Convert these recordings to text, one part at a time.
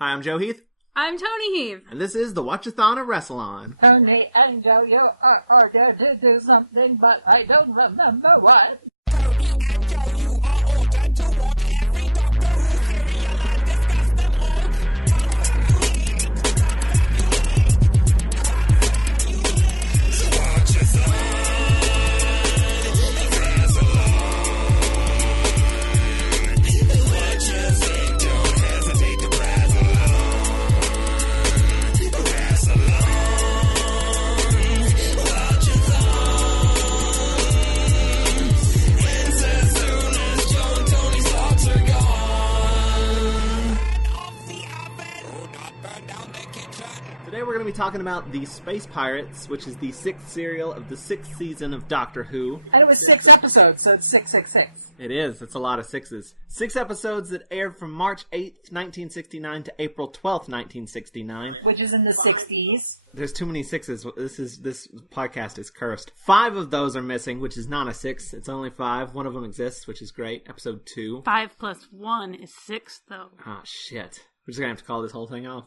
Hi, I'm Joe Heath. I'm Toni Heath. And this is the Watch-A-Thon of Rassilon. Toni and Joe, you are ordered to do something, but I don't remember what. Today we're going to be talking about The Space Pirates, which is the 6th serial of the 6th season of Doctor Who. And it was 6 episodes, so it's 666. It is. It's a lot of sixes. 6 episodes that aired from March 8th, 1969 to April 12th, 1969. Which is in the 60s. There's too many sixes. This podcast is cursed. 5 of those are missing, which is not a 6. It's only 5. One of them exists, which is great. Episode 2. 5 plus 1 is 6, though. Ah, shit. We're just going to have to call this whole thing off.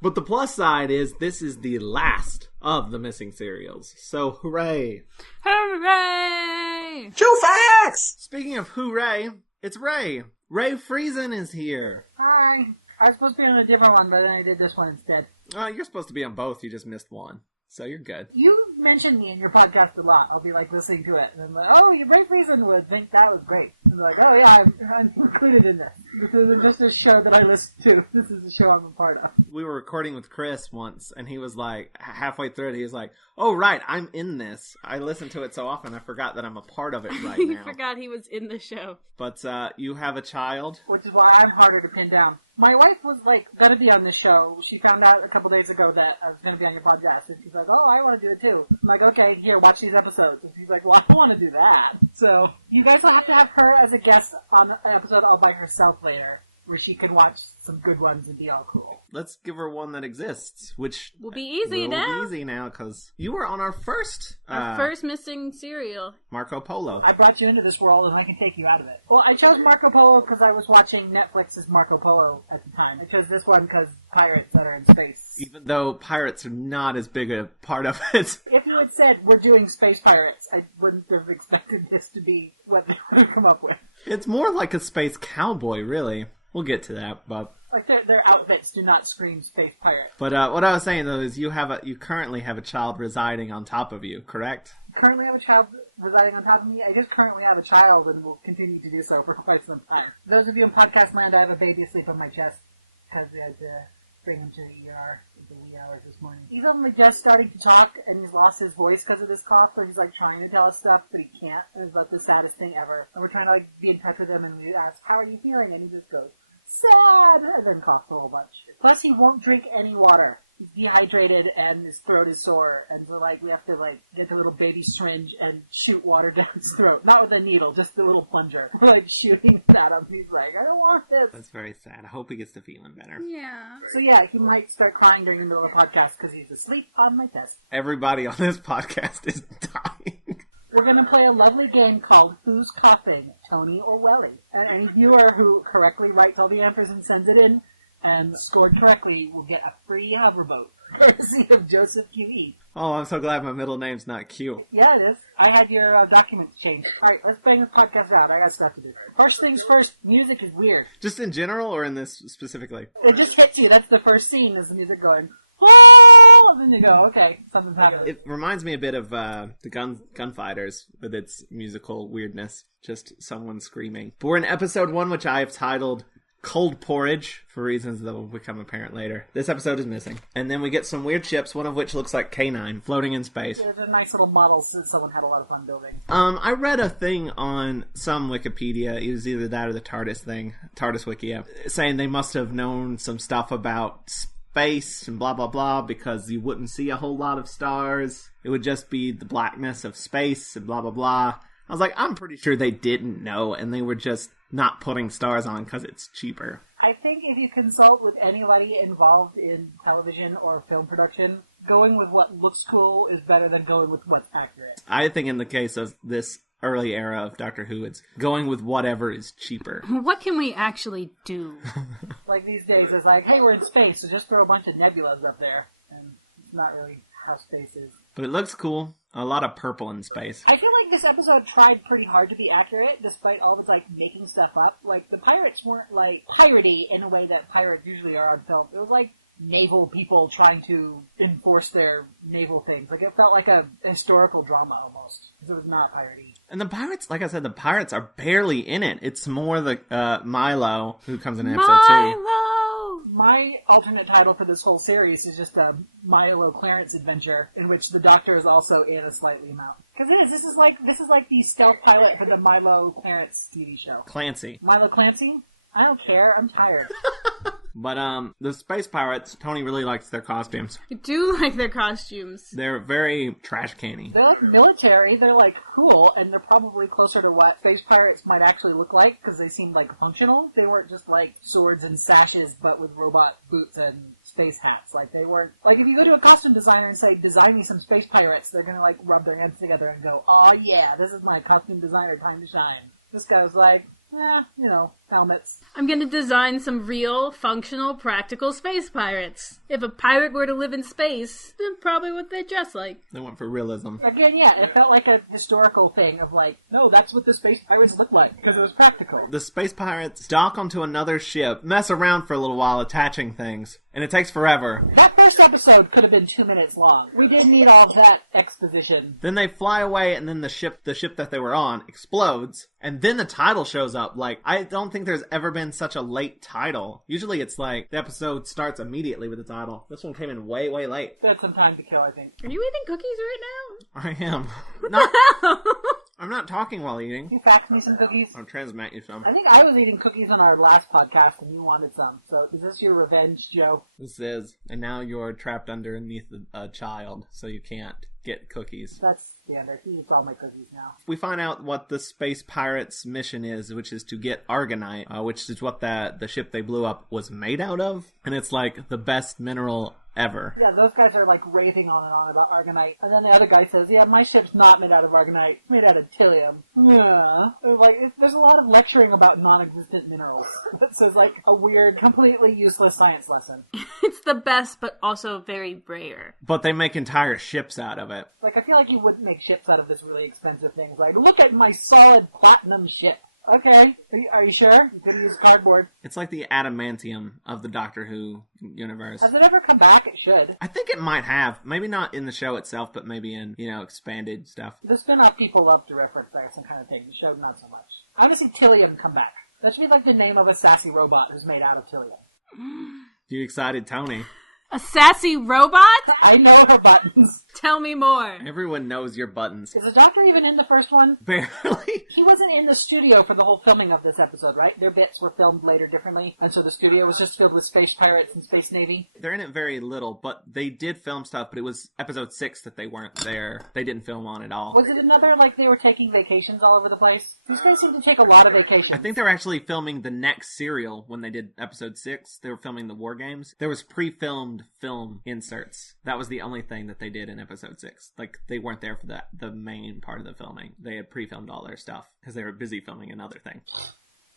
But the plus side is this is the last of the missing serials. So, hooray. Hooray! True facts! Speaking of hooray, it's Ray. Ray Friesen is here. Hi. I was supposed to be on a different one, but then I did this one instead. You're supposed to be on both. You just missed one. So you're good. You mentioned me in your podcast a lot. I'll be like listening to it, and I'm like, oh, Ray Friesen would think that was great. And they're like, oh yeah, I'm included in this. This isn't just a show that I listen to. This is a show I'm a part of. We were recording with Chris once, and he was like, halfway through it, he was like, oh right, I'm in this. I listen to it so often, I forgot that I'm a part of it right He now. forgot he was in the show. But you have a child. Which is why I'm harder to pin down. My wife was like gonna be on this show. She found out a couple days ago that I was gonna be on your podcast, and she's like, oh, I want to do it too. I'm like, okay, here, watch these episodes. And she's like, well, I don't want to do that. So you guys will have to have her as a guest on an episode all by herself later, where she can watch some good ones and be all cool. Let's give her one that exists, which will be easy now. Because you were on our first missing serial, Marco Polo. I brought you into this world, and I can take you out of it. Well, I chose Marco Polo because I was watching Netflix's Marco Polo at the time. I chose this one because pirates that are in space. Even though pirates are not as big a part of it. If you had said, we're doing space pirates, I wouldn't have expected this to be what they would have come up with. It's more like a space cowboy, really. We'll get to that, but... Like, their outfits do not scream space pirate. But what I was saying, though, is you currently have a child residing on top of you, correct? Currently have a child residing on top of me. I just currently have a child and will continue to do so for quite some time. Those of you in podcast land, I have a baby asleep on my chest because we had to bring him to the ER at the wee hours this morning. He's only just starting to talk, and he's lost his voice because of this cough, so he's like trying to tell us stuff, but he can't. And it's about the saddest thing ever. And we're trying to like be in touch with him, and we ask, how are you feeling? And he just goes, sad! And then coughs a whole bunch. Plus, he won't drink any water. He's dehydrated, and his throat is sore, and so like we have to like get the little baby syringe and shoot water down his throat. Not with a needle, just the little plunger. We're like shooting it at him. He's like, I don't want this. That's very sad. I hope he gets to feeling better. Yeah. So yeah, he might start crying during the middle of the podcast because he's asleep on my chest. Everybody on this podcast is dying. We're going to play a lovely game called Who's Coughing, Toni or Welly? And any viewer who correctly writes all the answers and sends it in and scored correctly will get a free hoverboat, courtesy of Joseph QE. Oh, I'm so glad my middle name's not Q. Yeah, it is. I had your documents changed. Alright, let's bang this podcast out. I got stuff to do. First things first, music is weird. Just in general or in this specifically? It just hits you. That's the first scene, is the music going, oh, and then you go, okay, something's happening. It reminds me a bit of the Gunfighters with its musical weirdness. Just someone screaming. But we're in episode 1, which I have titled Cold Porridge, for reasons that will become apparent later. This episode is missing. And then we get some weird ships, one of which looks like K9, floating in space. Yeah, they're nice little models that someone had a lot of fun building. I read a thing on some Wikipedia, it was either that or the TARDIS thing, TARDIS Wikia, saying they must have known some stuff about space and blah blah blah because you wouldn't see a whole lot of stars. It would just be the blackness of space and blah blah blah. I was like, I'm pretty sure they didn't know and they were just not putting stars on because it's cheaper. I think if you consult with anybody involved in television or film production, going with what looks cool is better than going with what's accurate. I think in the case of this early era of Doctor Who. It's going with whatever is cheaper. What can we actually do? Like these days, it's like, hey, we're in space, so just throw a bunch of nebulas up there. And it's not really how space is. But it looks cool. A lot of purple in space. I feel like this episode tried pretty hard to be accurate, despite all of its, like, making stuff up. Like, the pirates weren't, like, piratey in a way that pirates usually are on film. It was, like, naval people trying to enforce their naval things. Like, it felt like a historical drama, almost. Because it was not piratey. And the pirates, like I said, the pirates are barely in it. It's more the, Milo, who comes in episode 2. My alternate title for this whole series is just a Milo Clarence adventure, in which the Doctor is also in a slightly amount. Because it is. This is like the stealth pilot for the Milo Clarence TV show. Clancy. Milo Clancy? I don't care. I'm tired. But, the space pirates, Toni really likes their costumes. I do like their costumes. They're very trash canny. They're like military, they're like cool, and they're probably closer to what space pirates might actually look like, because they seemed like functional. They weren't just like swords and sashes, but with robot boots and space hats. Like, they weren't, like, if you go to a costume designer and say, design me some space pirates, they're gonna like rub their hands together and go, aw yeah, this is my costume designer time to shine. This guy was like, helmets. I'm gonna design some real, functional, practical space pirates. If a pirate were to live in space, then probably what they dress like. They went for realism. Again, it felt like a historical thing of like, no, that's what the space pirates look like, because it was practical. The space pirates dock onto another ship, mess around for a little while attaching things, and it takes forever. That first episode could have been 2 minutes long. We didn't need all of that exposition. Then they fly away, and then the ship that they were on explodes, and then the title shows up. Like, I don't think there's ever been such a late title. Usually it's like, the episode starts immediately with the title. This one came in way, way late. They had some time to kill, I think. Are you eating cookies right now? I am. I'm not talking while eating. You fax me some cookies? I'll transmit you some. I think I was eating cookies on our last podcast and you wanted some. So is this your revenge, Joe? This is. And now you're trapped underneath a child, so you can't get cookies. That's standard. He eats all my cookies now. We find out what the space pirates' mission is, which is to get Argonite, which is what the ship they blew up was made out of. And it's like the best mineral ever. Yeah, those guys are like raving on and on about Argonite. And then the other guy says, yeah, my ship's not made out of Argonite. It's made out of Tillium. Yeah. There's a lot of lecturing about non-existent minerals. This is like a weird, completely useless science lesson. It's the best, but also very rare. But they make entire ships out of it. Like, I feel like you wouldn't make ships out of this really expensive thing. It's like, look at my solid platinum ship. Okay, are you sure? You could use cardboard. It's like the adamantium of the Doctor Who universe. Has it ever come back? It should. I think it might have. Maybe not in the show itself, but maybe in, expanded stuff. The spin-off people love to reference that some kind of thing. The show, not so much. I want to see Tillium come back. That should be like the name of a sassy robot who's made out of Tillium. You excited, Toni? A sassy robot? I know her buttons. Tell me more. Everyone knows your buttons. Is the Doctor even in the first one? Barely. He wasn't in the studio for the whole filming of this episode, right? Their bits were filmed later differently, and so the studio was just filled with space pirates and space navy? They're in it very little, but they did film stuff, but it was episode 6 that they weren't there. They didn't film on at all. Was it another, like, they were taking vacations all over the place? These guys seem to take a lot of vacations. I think they were actually filming the next serial when they did episode 6. They were filming the War Games. There was pre-filmed film inserts. That was the only thing that they did in episode 6. Like, they weren't there for the main part of the filming. They had pre-filmed all their stuff because they were busy filming another thing.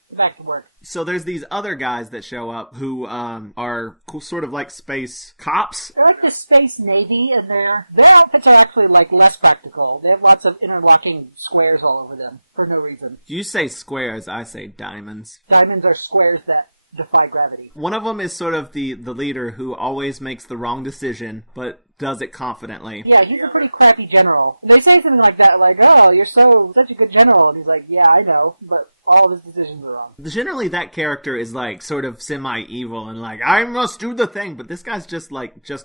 Get back to work. So there's these other guys that show up who are sort of like space cops. They're like the space navy, and their outfits are actually like less practical. They have lots of interlocking squares all over them for no reason. You say squares, I say diamonds. Diamonds are squares that defy gravity. One of them is sort of the leader who always makes the wrong decision, but does it confidently. Yeah, he's a pretty crappy general. And they say something like that, like, oh, you're such a good general. And he's like, yeah, I know, but all of his decisions are wrong. Generally, that character is like sort of semi-evil and like, I must do the thing, but this guy's just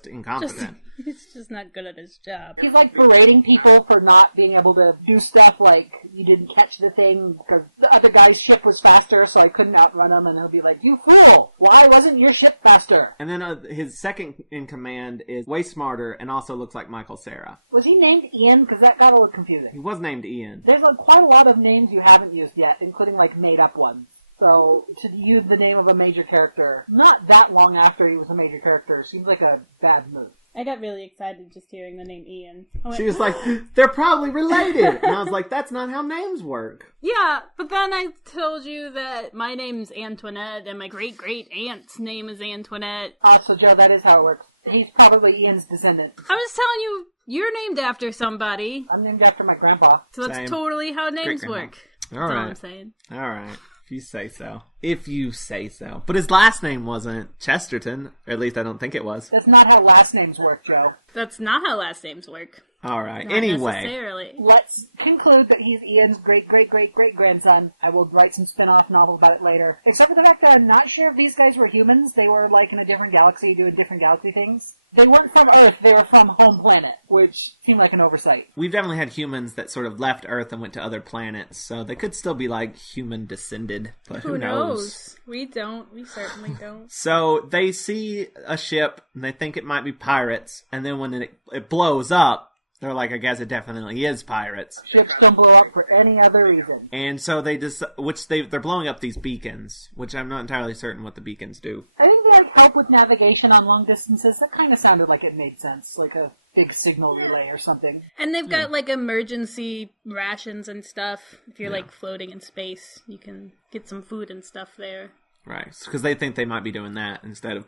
incompetent. He's just not good at his job. He's like berating people for not being able to do stuff like, you didn't catch the thing because the other guy's ship was faster, so I couldn't outrun him, and he'll be like, you fool! Why wasn't your ship faster? And then his second in command is way smarter and also looks like Michael Cera. Was he named Ian? Because that got a little confusing. He was named Ian. There's quite a lot of names you haven't used yet, including like made-up ones. So, to use the name of a major character, not that long after he was a major character, seems like a bad move. I got really excited just hearing the name Ian. She was like, they're probably related. And I was like, that's not how names work. Yeah, but then I told you that my name's Antoinette and my great-great-aunt's name is Antoinette. So Joe, that is how it works. He's probably Ian's descendant. I was telling you, you're named after somebody. I'm named after my grandpa. So that's totally how names work. All That's right. all I'm saying. All right. If you say so. If you say so. But his last name wasn't Chesterton. Or at least I don't think it was. That's not how last names work, Joe. That's not how last names work. All right. Not Anyway. necessarily. Let's conclude that he's Ian's great-great-great-great-grandson. I will write some spin-off novels about it later. Except for the fact that I'm not sure if these guys were humans. They were, like, in a different galaxy doing different galaxy things. They weren't from Earth, they were from home planet, which seemed like an oversight. We've definitely had humans that sort of left Earth and went to other planets, so they could still be, like, human descended. But who knows? We don't. We certainly don't. So they see a ship, and they think it might be pirates, and then when it blows up, they're like, I guess it definitely is pirates. Ships don't blow up for any other reason. And so they're blowing up these beacons, which I'm not entirely certain what the beacons do. I think they, like, help with navigation on long distances. That kind of sounded like it made sense. Like a big signal relay or something. And they've got, like, emergency rations and stuff. If you're, like, floating in space, you can get some food and stuff there. Right. Because they think they might be doing that instead of,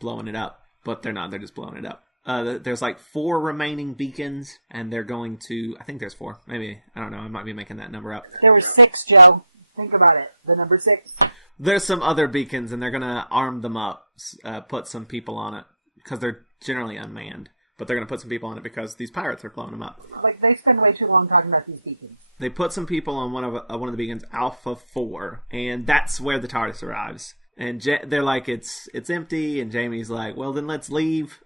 blowing it up. But they're not. They're just blowing it up. There's like 4 remaining beacons, and they're going to... I think there's 4. Maybe. I don't know. I might be making that number up. There were 6, Joe. Think about it. The number 6. There's some other beacons, and they're going to arm them up, put some people on it, because they're generally unmanned. But they're going to put some people on it because these pirates are blowing them up. Like, they spend way too long talking about these beacons. They put some people on one of the beacons, Alpha 4, and that's where the TARDIS arrives. And they're like, it's empty, and Jamie's like, well, then let's leave.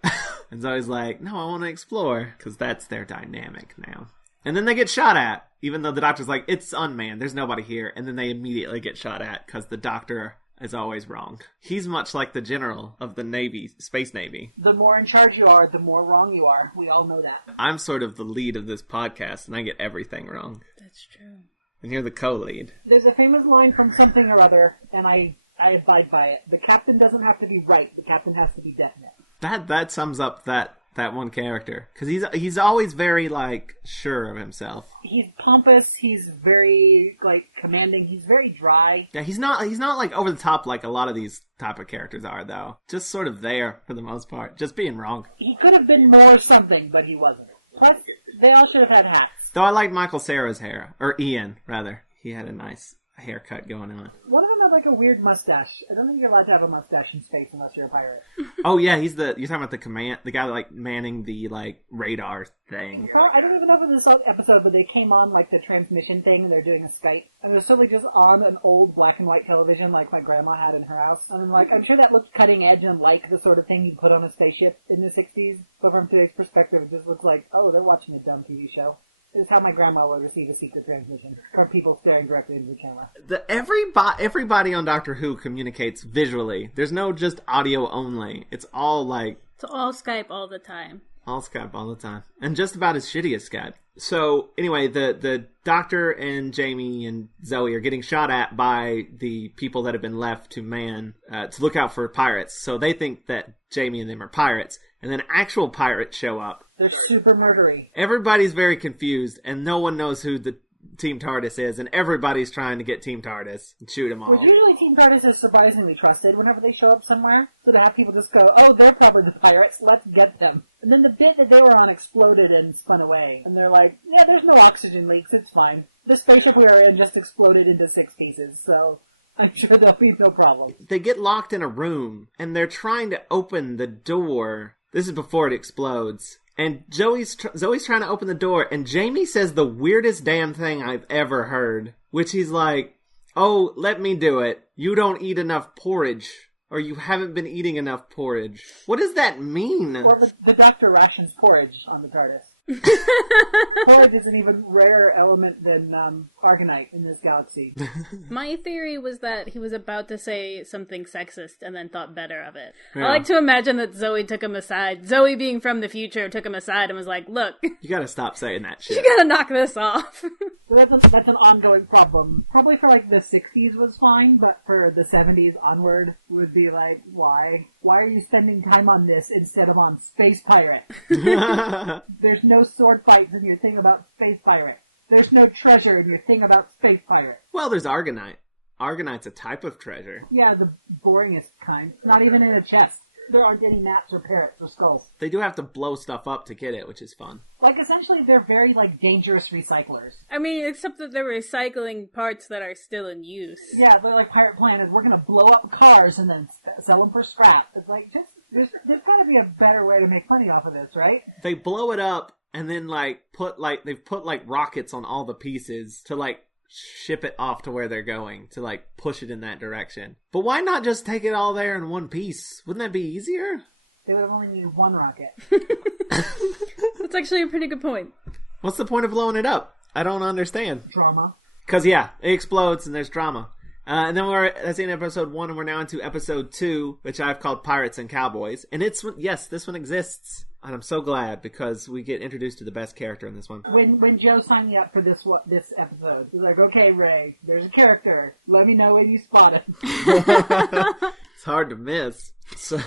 And Zoe's like, no, I want to explore, because that's their dynamic now. And then they get shot at, even though the doctor's like, it's unmanned, there's nobody here. And then they immediately get shot at, because the doctor is always wrong. He's much like the general of the Navy, Space Navy. The more in charge you are, the more wrong you are. We all know that. I'm sort of the lead of this podcast, and I get everything wrong. That's true. And you're the co-lead. There's a famous line from something or other, and I abide by it. The captain doesn't have to be right. The captain has to be definite. That sums up that one character. Because he's always very, like, sure of himself. He's pompous. He's very, like, commanding. He's very dry. Yeah, he's not like over the top like a lot of these type of characters are, though. Just sort of there for the most part. Just being wrong. He could have been more something, but he wasn't. Plus, they all should have had hats. Though I liked Michael Cera's hair. Or Ian, rather. He had a nice haircut going on. One of them had like a weird mustache. I don't think you're allowed to have a mustache in space unless you're a pirate. Oh yeah, you're talking about the guy like manning the like radar thing. I don't even know if it was this episode, but they came on like the transmission thing and they're doing a Skype. And it was totally just on an old black and white television like my grandma had in her house. And I'm like, I'm sure that looked cutting edge and like the sort of thing you'd put on a spaceship in the 60s. But from today's perspective, it just looks like, oh, they're watching a dumb TV show. Is how my grandma would receive a secret transmission from people staring directly into the camera. Everybody on Doctor Who communicates visually. There's no just audio only. It's all like... It's all Skype all the time. All Skype all the time. And just about as shitty as Skype. So, anyway, the Doctor and Jamie and Zoe are getting shot at by the people that have been left to look out for pirates. So they think that Jamie and them are pirates. And then actual pirates show up. They're super murdery. Everybody's very confused, and no one knows who the Team TARDIS is, and everybody's trying to get Team TARDIS and shoot them all. Which usually Team TARDIS is surprisingly trusted whenever they show up somewhere. So to have people just go, oh, they're probably the pirates, let's get them. And then the bit that they were on exploded and spun away. And they're like, yeah, there's no oxygen leaks, it's fine. The spaceship we are in just exploded into 6 pieces, so I'm sure there'll be no problem. They get locked in a room, and they're trying to open the door. This is before it explodes. And Zoe's trying to open the door, and Jamie says the weirdest damn thing I've ever heard. Which he's like, oh, let me do it. You don't eat enough porridge. Or you haven't been eating enough porridge. What does that mean? Or the doctor rations porridge on the TARDIS. Porridge is an even rarer element than Argonite in this galaxy. My theory was that he was about to say something sexist and then thought better of it. Yeah. I like to imagine that Zoe took him aside. Zoe, being from the future, took him aside and was like, look, You gotta stop saying that shit. you gotta knock this off. So that's an ongoing problem. Probably for like the 60s was fine, but for the 70s onward would be like, why? Why are you spending time on this instead of on Space Pirate? There's no sword fights in your thing about Space Pirate. There's no treasure in your thing about Space Pirate. Well, there's Argonite. Argonite's a type of treasure. Yeah, the boringest kind. Not even in a chest. There aren't any maps or parrots or skulls. They do have to blow stuff up to get it, which is fun. Like, essentially, they're very, like, dangerous recyclers. I mean, except that they're recycling parts that are still in use. Yeah, they're like Pirate Plan is we're gonna blow up cars and then sell them for scrap. It's like, just, there's gotta be a better way to make money off of this, right? They blow it up and then they've put rockets on all the pieces to ship it off to where they're going to push it in that direction. But why not just take it all there in one piece? Wouldn't that be easier? They would have only needed one rocket. That's actually a pretty good point. What's the point of blowing it up? I don't understand. Drama. Because, yeah, it explodes and there's drama. And then that's in episode 1, and we're now into episode 2, which I've called Pirates and Cowboys. And this one exists. And I'm so glad, because we get introduced to the best character in this one. When Joe signed me up for this episode, he's like, okay, Ray, there's a character. Let me know when you spot him. It's hard to miss. So,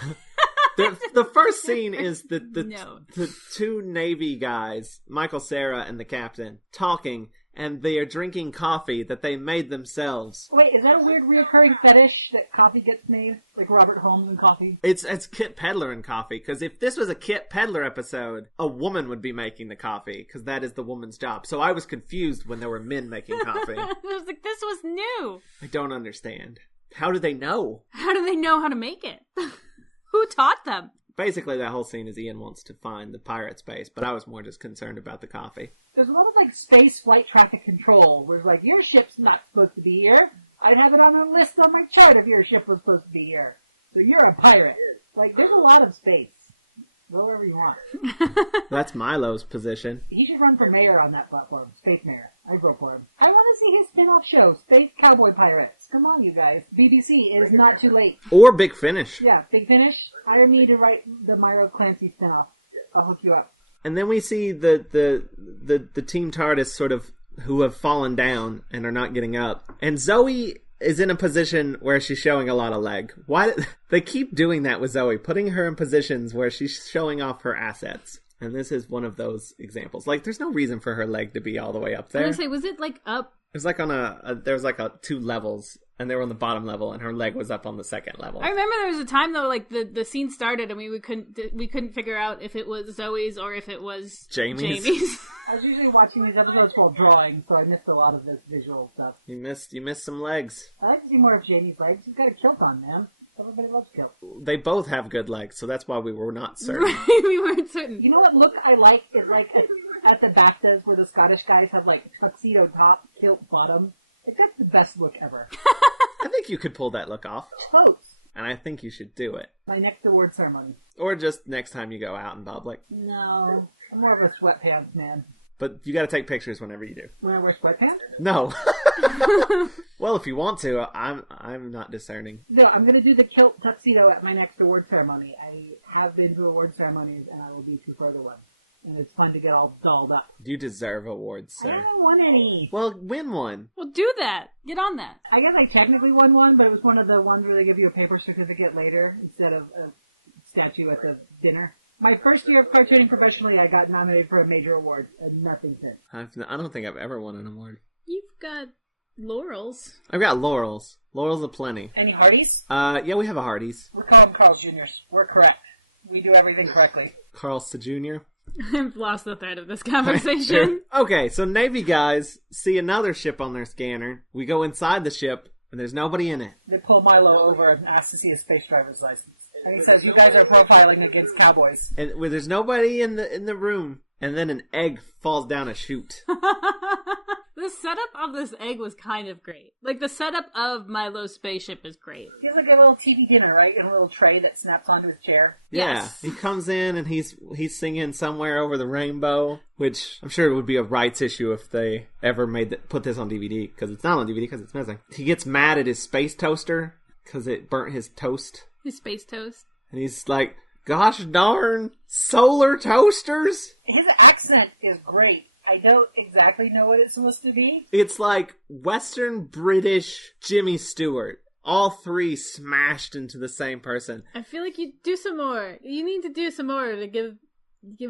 the first scene is the two Navy guys, Michael Cera and the captain, talking, and they are drinking coffee that they made themselves. Wait, is that a weird reoccurring fetish that coffee gets made? Like Robert Holmes and coffee? It's Kit Pedler and coffee, because if this was a Kit Pedler episode, a woman would be making the coffee, because that is the woman's job. So I was confused when there were men making coffee. I was like, this was new. I don't understand. How do they know? How do they know how to make it? Who taught them? Basically, that whole scene is Ian wants to find the pirate space, but I was more just concerned about the coffee. There's a lot of space flight traffic control, where it's like, your ship's not supposed to be here. I'd have it on a list on my chart if your ship was supposed to be here. So you're a pirate. There's a lot of space. Go wherever you want. That's Milo's position. He should run for mayor on that platform. Space mayor. I vote for him. I want to see his spin-off show, Space Cowboy Pirates. Come on, you guys. BBC, it is not too late. Or Big Finish. Yeah, Big Finish. Hire me to write the Milo Clancy spin-off. I'll hook you up. And then we see the Team TARDIS sort of who have fallen down and are not getting up. And Zoe is in a position where she's showing a lot of leg. Why they keep doing that with Zoe, putting her in positions where she's showing off her assets. And this is one of those examples. There's no reason for her leg to be all the way up there. I was gonna say, was it up? It was on there was 2 levels, and they were on the bottom level, and her leg was up on the second level. I remember there was a time though, the scene started, and we couldn't figure out if it was Zoe's or if it was Jamie's. I was usually watching these episodes while drawing, so I missed a lot of this visual stuff. You missed some legs. I like to see more of Jamie's legs. He's got a kilt on, man. Everybody loves kilts. They both have good legs, so that's why we were not certain. We weren't certain. You know what look I like is at the BAFTAs where the Scottish guys have tuxedo top, kilt bottom. That's the best look ever. I think you could pull that look off. Totes. And I think you should do it. My next award ceremony. Or just next time you go out in public. No. I'm more of a sweatpants man. But you gotta take pictures whenever you do. When I wear sweatpants? No. Well, if you want to, I'm not discerning. No, I'm gonna do the kilt tuxedo at my next award ceremony. I have been to award ceremonies, and I will be to further ones. And it's fun to get all dolled up. You deserve awards, sir. I haven't won any. Well, win one. Well, do that. Get on that. I guess I technically won one, but it was one of the ones where they give you a paper certificate later instead of a statue at the dinner. My first year of cartooning professionally, I got nominated for a major award, and nothing since. I don't think I've ever won an award. You've got laurels. I've got laurels. Laurels aplenty. Any Hardee's? Yeah, we have a Hardee's. We call them Carl's Jr.'s. We're correct. We do everything correctly. Carl's Jr. I've lost the thread of this conversation. Okay, so Navy guys see another ship on their scanner. We go inside the ship, and there's nobody in it. They pull Milo over and ask to see his space driver's license. And he says, you guys are profiling against cowboys. And there's nobody in the room, and then an egg falls down a chute. The setup of this egg was kind of great. Like, the setup of Milo's spaceship is great. He has like a little TV dinner, right? In a little tray that snaps onto his chair. Yeah, Yes. he comes in and he's singing Somewhere Over the Rainbow, which I'm sure it would be a rights issue if they ever put this on DVD, because it's not on DVD because it's missing. He gets mad at his space toaster because it burnt his toast. His space toast. And he's like, gosh darn, solar toasters? His accent is great. I don't exactly know what it's supposed to be. It's like Western British Jimmy Stewart. All three smashed into the same person. I feel like you do some more. You need to do some more to give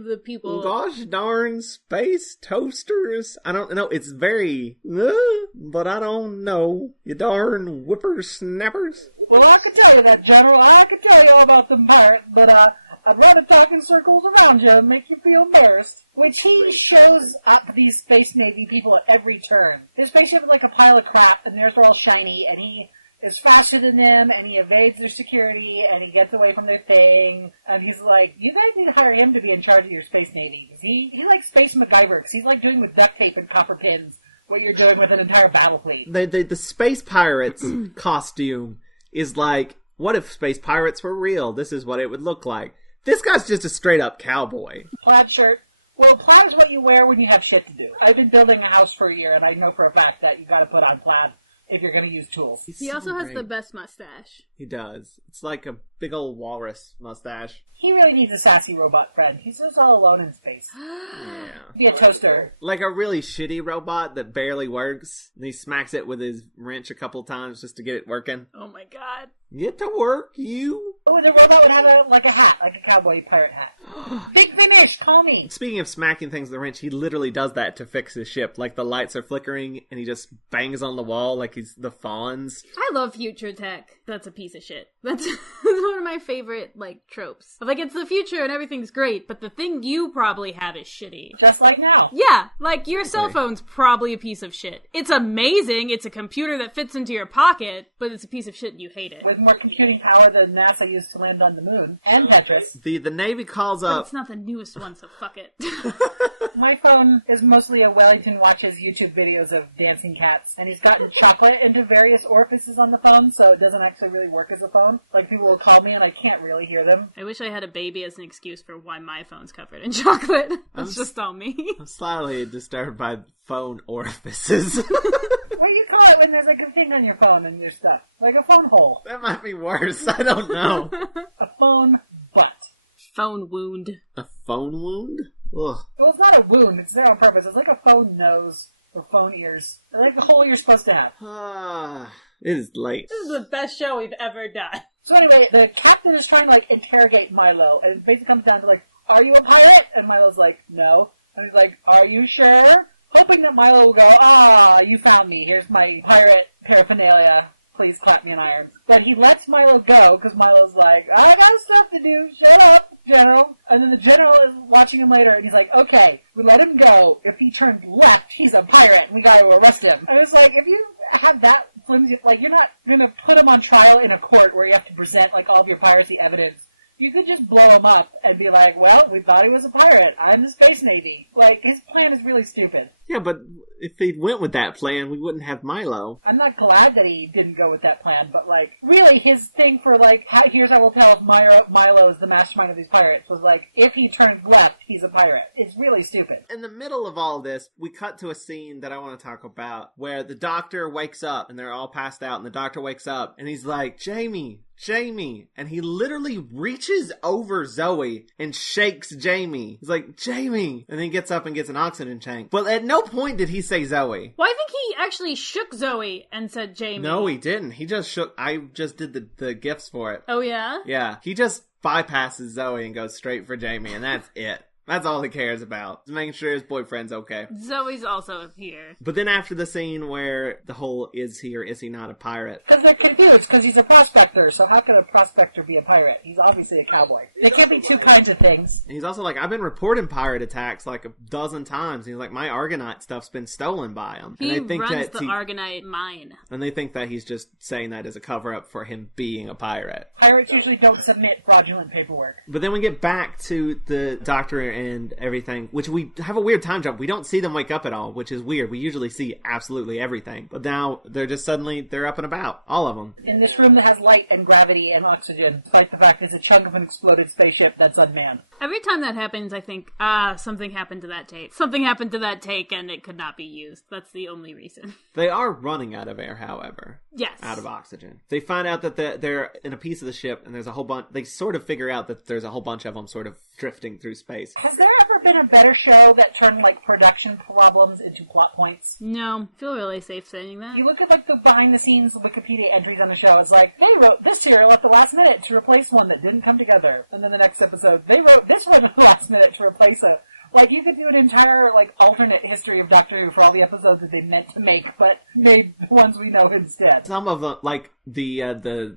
the people... Gosh darn space toasters. I don't know. It's very... but I don't know. You darn whippersnappers. Well, I could tell you that, General. I could tell you all about them pirates, but I'd rather talk in circles around you and make you feel embarrassed. Which he shows up these Space Navy people at every turn. His spaceship is like a pile of crap, and theirs are all shiny, and he is faster than them, and he evades their security, and he gets away from their thing, and he's like, you guys need to hire him to be in charge of your Space Navy, because he like Space MacGyver, because he's like doing with duct tape and copper pins what you're doing with an entire battle fleet. The Space Pirates costume is like, what if Space Pirates were real? This is what it would look like. This guy's just a straight up cowboy. Plaid shirt. Well, plaid is what you wear when you have shit to do. I've been building a house for a year, and I know for a fact that you gotta put on plaid if you're going to use tools. He also has the best mustache. He does. It's like a big old walrus mustache. He really needs a sassy robot friend. He's just all alone in space. Yeah. Be a toaster. Like a really shitty robot that barely works. And he smacks it with his wrench a couple times just to get it working. Oh my god. Get to work, you. Oh, the robot would have a hat, like a cowboy pirate hat. Big finish, call me. Speaking of smacking things with the wrench, he literally does that to fix his ship. Like the lights are flickering and he just bangs on the wall like he's the Fawns. I love future tech. That's a piece of shit. That's one of my favorite, like, tropes. Like, it's the future and everything's great, but the thing you probably have is shitty. Just like now. Yeah, like, your cell phone's probably a piece of shit. It's amazing, it's a computer that fits into your pocket, but it's a piece of shit and you hate it. With more computing power than NASA used to land on the moon. And Tetris. The Navy calls But up... it's not the newest one, so fuck it. My phone is mostly a Wellington watches YouTube videos of dancing cats, and he's gotten chocolate into various orifices on the phone, so it doesn't actually really work as a phone. Like, people will call me and I can't really hear them. I wish I had a baby as an excuse for why my phone's covered in chocolate. That's just all me. I'm slightly disturbed by phone orifices. What do you call it when there's like a thing on your phone and your stuff? Like a phone hole. That might be worse. I don't know. A phone butt. Phone wound. A phone wound? Ugh. Well, it's not a wound. It's there on purpose. It's like a phone nose or phone ears. Like the hole you're supposed to have. It is late. This is the best show we've ever done. So anyway, the captain is trying to like interrogate Milo, and it basically comes down to like, are you a pirate? And Milo's like, no. And he's like, are you sure? Hoping that Milo will go, you found me. Here's my pirate paraphernalia. Please clap me in irons. But he lets Milo go, because Milo's like, I got stuff to do. Shut up, General. And then the General is watching him later, and he's like, okay, we let him go. If he turns left, he's a pirate, and we gotta arrest him. And it's like, if you have that flimsy, like, you're not gonna put him on trial in a court where you have to present, like, all of your piracy evidence. You could just blow him up and be like, well, we thought he was a pirate. I'm the Space Navy. Like, his plan is really stupid. Yeah, but if he went with that plan, we wouldn't have Milo. I'm not glad that he didn't go with that plan, but like, really his thing for like, here's how we'll tell if Milo is the mastermind of these pirates was like, if he turns left, he's a pirate. It's really stupid. In the middle of all this, we cut to a scene that I want to talk about, where the doctor wakes up, and they're all passed out, and the doctor wakes up, and he's like, Jamie, and he literally reaches over Zoe and shakes Jamie. He's like, Jamie, and then he gets up and gets an oxygen tank. But at no point did he say Zoe. Well, I think he actually shook Zoe and said Jamie. No, he didn't. He just shook. I just did the gifts for it. Oh, yeah? Yeah. He just bypasses Zoe and goes straight for Jamie, and that's it. That's all he cares about. Just making sure his boyfriend's okay. Zoe's also here. But then after the scene where the whole is he or is he not a pirate? Because they're confused, because he's a prospector, so how can a prospector be a pirate? He's obviously a cowboy. They can't be two kinds of things. He's also like, I've been reporting pirate attacks like a dozen times. He's like, my Argonite stuff's been stolen by him. He and they think runs that the Argonite mine. And they think that he's just saying that as a cover-up for him being a pirate. Pirates usually don't submit fraudulent paperwork. But then we get back to the doctor and everything, which we have a weird time jump. We don't see them wake up at all, which is weird. We usually see absolutely everything. But now they're just suddenly, they're up and about. All of them. In this room that has light and gravity and oxygen, despite the fact it's a chunk of an exploded spaceship that's unmanned. Every time that happens, I think, something happened to that take. Something happened to that take and it could not be used. That's the only reason. They are running out of air, however. Yes. Out of oxygen. They find out that they're in a piece of the ship and there's a whole bunch, they sort of figure out that there's a whole bunch of them sort of drifting through space. Has there ever been a better show that turned, like, production problems into plot points? No. I feel really safe saying that. You look at, like, the behind-the-scenes Wikipedia entries on the show, it's like, they wrote this serial at the last minute to replace one that didn't come together. And then the next episode, they wrote this one at the last minute to replace a... Like, you could do an entire, like, alternate history of Doctor Who for all the episodes that they meant to make, but made the ones we know instead. Some of them, like, the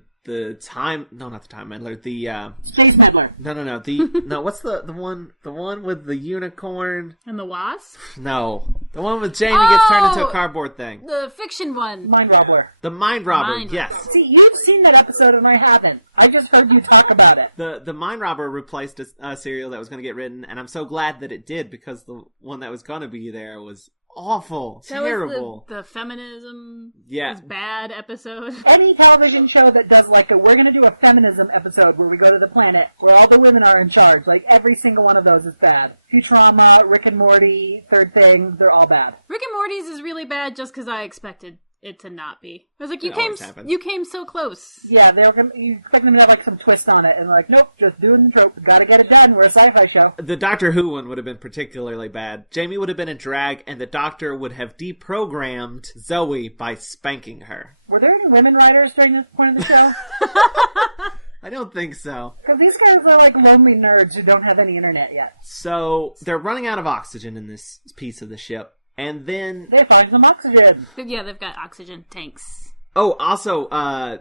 time... No, not the Time Meddler. The, Space Meddler. No. No, what's the one with the unicorn? And the Wasp? No. The one with Jamie gets turned into a cardboard thing. The fiction one. Mind Robbler. The Mind Robber, Mind yes. Robber. See, you've seen that episode and I haven't. I just heard you talk about it. The Mind Robber replaced a serial that was going to get written, and I'm so glad that it did, because the one that was going to be there was awful. That terrible. was the feminism Yeah. was bad episode. Any television show that does like we're gonna do a feminism episode where we go to the planet where all the women are in charge, like every single one of those is bad. Futurama, Rick and Morty, Third Thing, they're all bad. Rick and Morty's is really bad just because I expected it to not be. I was like, It always happens. you came so close. Yeah, they were gonna, you expect them to have like some twist on it, and they're like, nope, just doing the trope. Gotta get it done. We're a sci-fi show. The Doctor Who one would have been particularly bad. Jamie would have been in drag, and the Doctor would have deprogrammed Zoe by spanking her. Were there any women writers during this point of the show? I don't think so. Because these guys are like lonely nerds who don't have any internet yet. So, they're running out of oxygen in this piece of the ship. And then... They find some oxygen. Yeah, they've got oxygen tanks. Oh, also,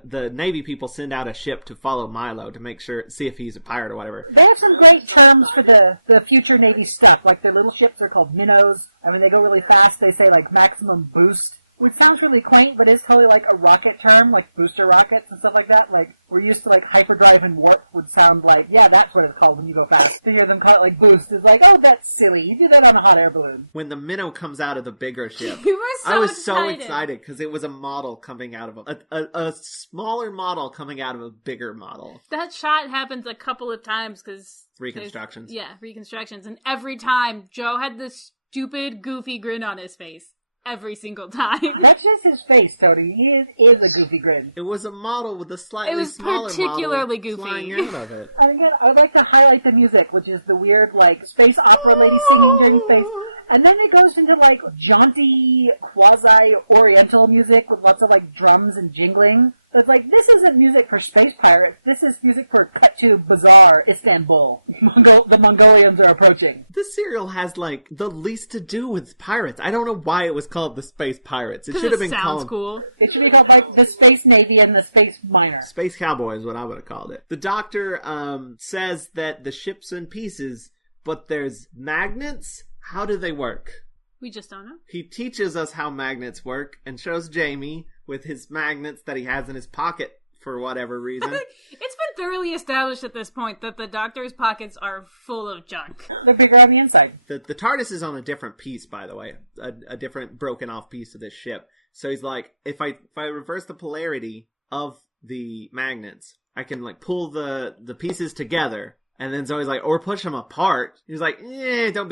the Navy people send out a ship to follow Milo to see if he's a pirate or whatever. They have some great terms for the future Navy stuff. Like their little ships are called minnows. I mean, they go really fast. They say like maximum boost, which sounds really quaint, but is totally like a rocket term, like booster rockets and stuff like that. Like, we're used to like hyperdrive and warp would sound like, yeah, that's what it's called when you go fast. To hear them call it like boost is like, oh, that's silly. You do that on a hot air balloon. When the minnow comes out of the bigger ship, You were so I was excited. so excited because it was a model coming out of a smaller model coming out of a bigger model. That shot happens a couple of times because... Reconstructions. Yeah, reconstructions. And every time, Joe had this stupid, goofy grin on his face. Every single time. That's just his face, Tony. He is a goofy grin. It was a model with a slightly It was smaller particularly model goofy. flying out of it. And again, I would like to highlight the music, which is the weird, like, space opera lady singing during space. And then it goes into, like, jaunty, quasi-oriental music with lots of, like, drums and jingling. So it's like, this isn't music for space pirates. This is music for Cut to Bazaar, Istanbul. The Mongolians are approaching. This serial has, like, the least to do with pirates. I don't know why it was called the Space Pirates. It should have been sounds called... cool. It should be called, like, the Space Navy and the Space Miner. Space Cowboy is what I would have called it. The Doctor says that the ship's in pieces, but there's magnets? How do they work? We just don't know. He teaches us how magnets work and shows Jamie with his magnets that he has in his pocket for whatever reason. It's been thoroughly established at this point that the Doctor's pockets are full of junk. They're bigger on the inside. The TARDIS is on a different piece, by the way. A different broken off piece of this ship. So he's like, if I reverse the polarity of the magnets, I can like pull the pieces together. And then Zoe's like, or push them apart. He's like, don't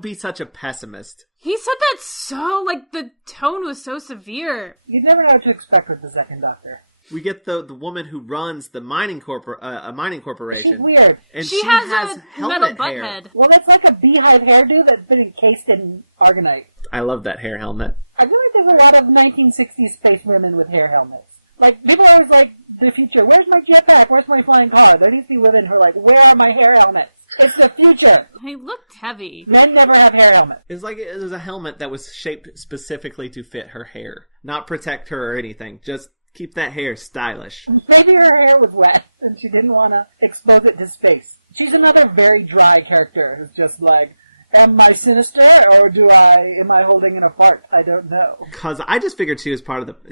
be such a pessimist. He said that so, like, the tone was so severe. You'd never know what to expect with the second Doctor. We get the woman who runs the mining corporation. She's weird. And She has a helmet metal butt hair. head. Well, that's like a beehive hairdo that's been encased in argonite. I love that hair helmet. I feel like there's a lot of 1960s space women with hair helmets. Like, people are always like, the future, where's my jetpack? Where's my flying car? There needs to be women who are like, where are my hair helmets? It's the future! He looked heavy. Men never have hair helmets. It's like it was a helmet that was shaped specifically to fit her hair. Not protect her or anything. Just keep that hair stylish. Maybe her hair was wet, and she didn't want to expose it to space. She's another very dry character who's just like, am I sinister, or am I holding in a fart? I don't know. Cause I just figured she was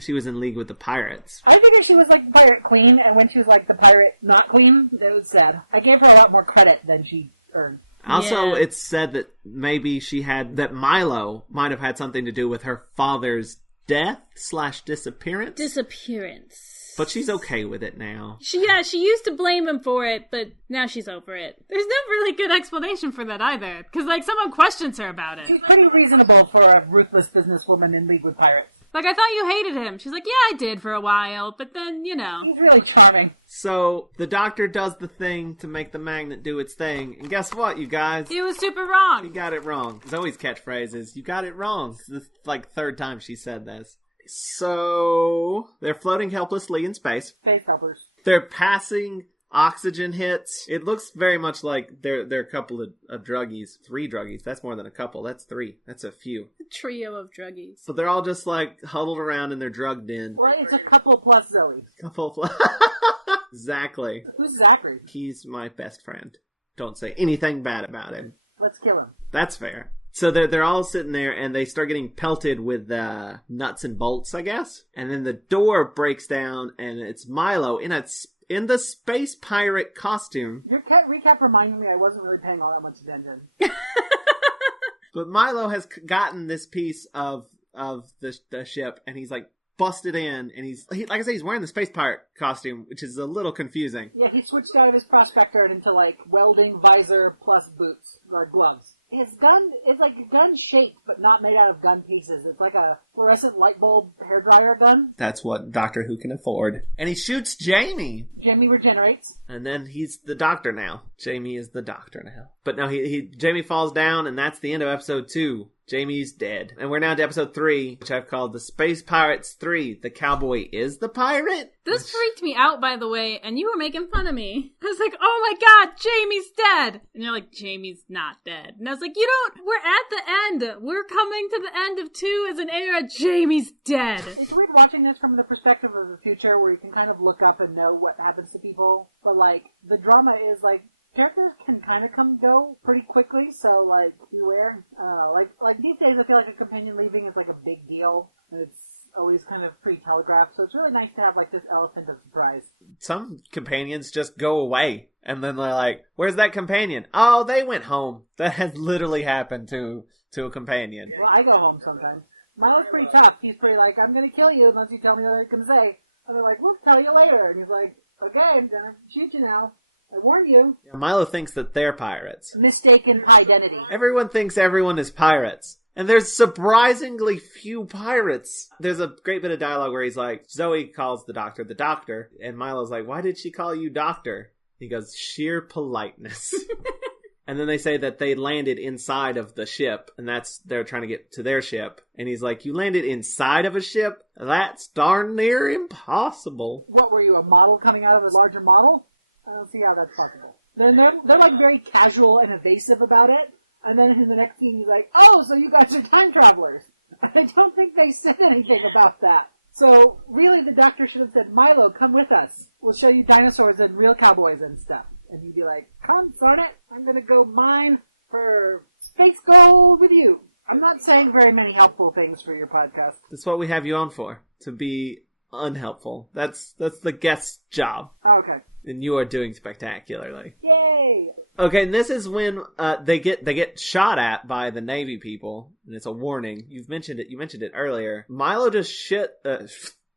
she was in league with the pirates. I figured she was like the pirate queen, and when she was like the pirate not queen, it was sad. I gave her a lot more credit than she earned. Also, it's said that maybe that Milo might have had something to do with her father's death/disappearance. But she's okay with it now. She used to blame him for it, but now she's over it. There's no really good explanation for that either, because, someone questions her about it. She's pretty reasonable for a ruthless businesswoman in league with pirates. I thought you hated him. She's like, yeah, I did for a while, but then, He's really charming. So, the doctor does the thing to make the magnet do its thing, and guess what, you guys? It was super wrong. You got it wrong. Zoe's catchphrase is, you got it wrong. This is the third time she said this. So, they're floating helplessly in space. Space helpers. They're passing oxygen hits. It looks very much like they're a couple of druggies. 3 druggies. That's more than a couple. That's 3. That's a few. A trio of druggies. So they're all just huddled around in their drug den. Well, it's a couple plus Zoe. Exactly. Who's Zachary? He's my best friend. Don't say anything bad about him. Let's kill him. That's fair. So they're all sitting there, and they start getting pelted with nuts and bolts, I guess. And then the door breaks down, and it's Milo in the space pirate costume. Your recap reminded me I wasn't really paying all that much attention. But Milo has gotten this piece of the ship, and he's busted in, and he's like I said, he's wearing the space pirate costume, which is a little confusing. Yeah, he switched out of his prospector into welding visor plus boots or gloves. His gun is gun shaped, but not made out of gun pieces. It's like a fluorescent light bulb hairdryer gun. That's what Doctor Who can afford. And he shoots Jamie. Jamie regenerates. And then he's the doctor now. Jamie is the doctor now. But no, Jamie falls down, and that's the end of episode 2. Jamie's dead. And we're now to episode 3, which I've called The Space Pirates 3. The Cowboy is the Pirate? This freaked me out, by the way, and you were making fun of me. I was like, oh my god, Jamie's dead! And you're like, Jamie's not dead. And I was like, we're at the end. We're coming to the end of 2 as an era. Jamie's dead. It's weird watching this from the perspective of the future, where you can kind of look up and know what happens to people. But, the drama is, characters can kind of come and go pretty quickly, so, beware. I don't know. These days I feel like a companion leaving is, a big deal, and it's always kind of pretty telegraphed, so it's really nice to have, this elephant of surprise. Some companions just go away, and then they're like, where's that companion? Oh, they went home. That has literally happened to a companion. Well, I go home sometimes. Milo's pretty tough. He's pretty I'm gonna kill you unless you tell me what I'm gonna say. And they're like, we'll tell you later. And he's like, okay, I'm gonna shoot you now. I warn you. Milo thinks that they're pirates. Mistaken identity. Everyone thinks everyone is pirates. And there's surprisingly few pirates. There's a great bit of dialogue where he's like, Zoe calls the doctor, and Milo's like, why did she call you doctor? He goes, sheer politeness. And then they say that they landed inside of the ship, and they're trying to get to their ship. And he's like, you landed inside of a ship? That's darn near impossible. What were you, a model coming out of a larger model? I don't see how that's possible. Then they're very casual and evasive about it. And then in the next scene, he's like, oh, so you guys are time travelers. I don't think they said anything about that. So, really, the doctor should have said, Milo, come with us. We'll show you dinosaurs and real cowboys and stuff. And he'd be like, consarn it, I'm gonna go mine for space gold with you. I'm not saying very many helpful things for your podcast. That's what we have you on for. To be unhelpful. That's the guest's job. Oh, okay. And you are doing spectacularly. Yay! Okay, and this is when they get shot at by the Navy people, and it's a warning. You mentioned it earlier. Milo just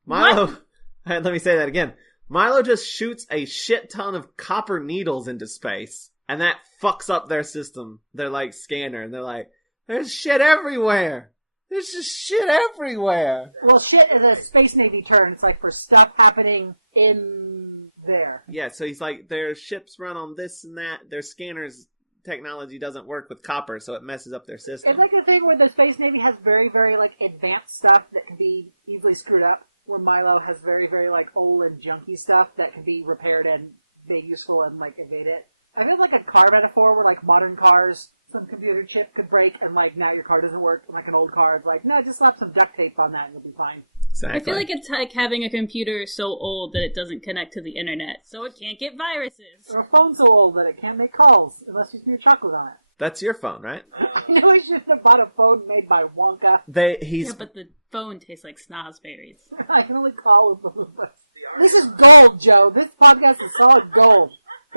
Milo. Let me say that again. Milo just shoots a shit ton of copper needles into space, and that fucks up their system. Their scanner, and they're like, "There's shit everywhere. There's just shit everywhere." Well, shit is a Space Navy term. It's for stuff happening in there. Yeah, so he's like, their ships run on this and that. Their scanners technology doesn't work with copper, so it messes up their system. It's a thing where the Space Navy has very, very, advanced stuff that can be easily screwed up, where Milo has very, very, old and junky stuff that can be repaired and made useful and, evade it. I feel like a car metaphor where, modern cars, some computer chip could break and, now your car doesn't work, and, an old car, it's no, just slap some duct tape on that and you'll be fine. Exactly. I feel like it's like having a computer so old that it doesn't connect to the internet, so it can't get viruses. Or a phone so old that it can't make calls unless you smear chocolate on it. That's your phone, right? I know I shouldn't have bought a phone made by Wonka. Yeah, but the phone tastes like snozberries. I can only call with the lupus. This is gold, Joe. This podcast is solid gold.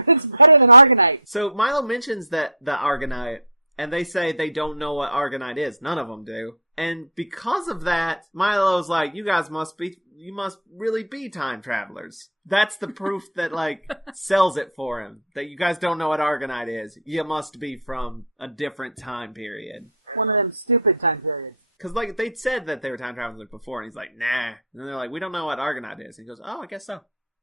It's better than Argonite. So Milo mentions that the Argonite, and they say they don't know what Argonite is. None of them do. And because of that, Milo's like, you must really be time travelers. That's the proof that, like, sells it for him. That you guys don't know what Argonite is. You must be from a different time period. One of them stupid time periods. Because, like, they'd said that they were time travelers before, and he's like, nah. And they're like, we don't know what Argonite is. And he goes, oh, I guess so.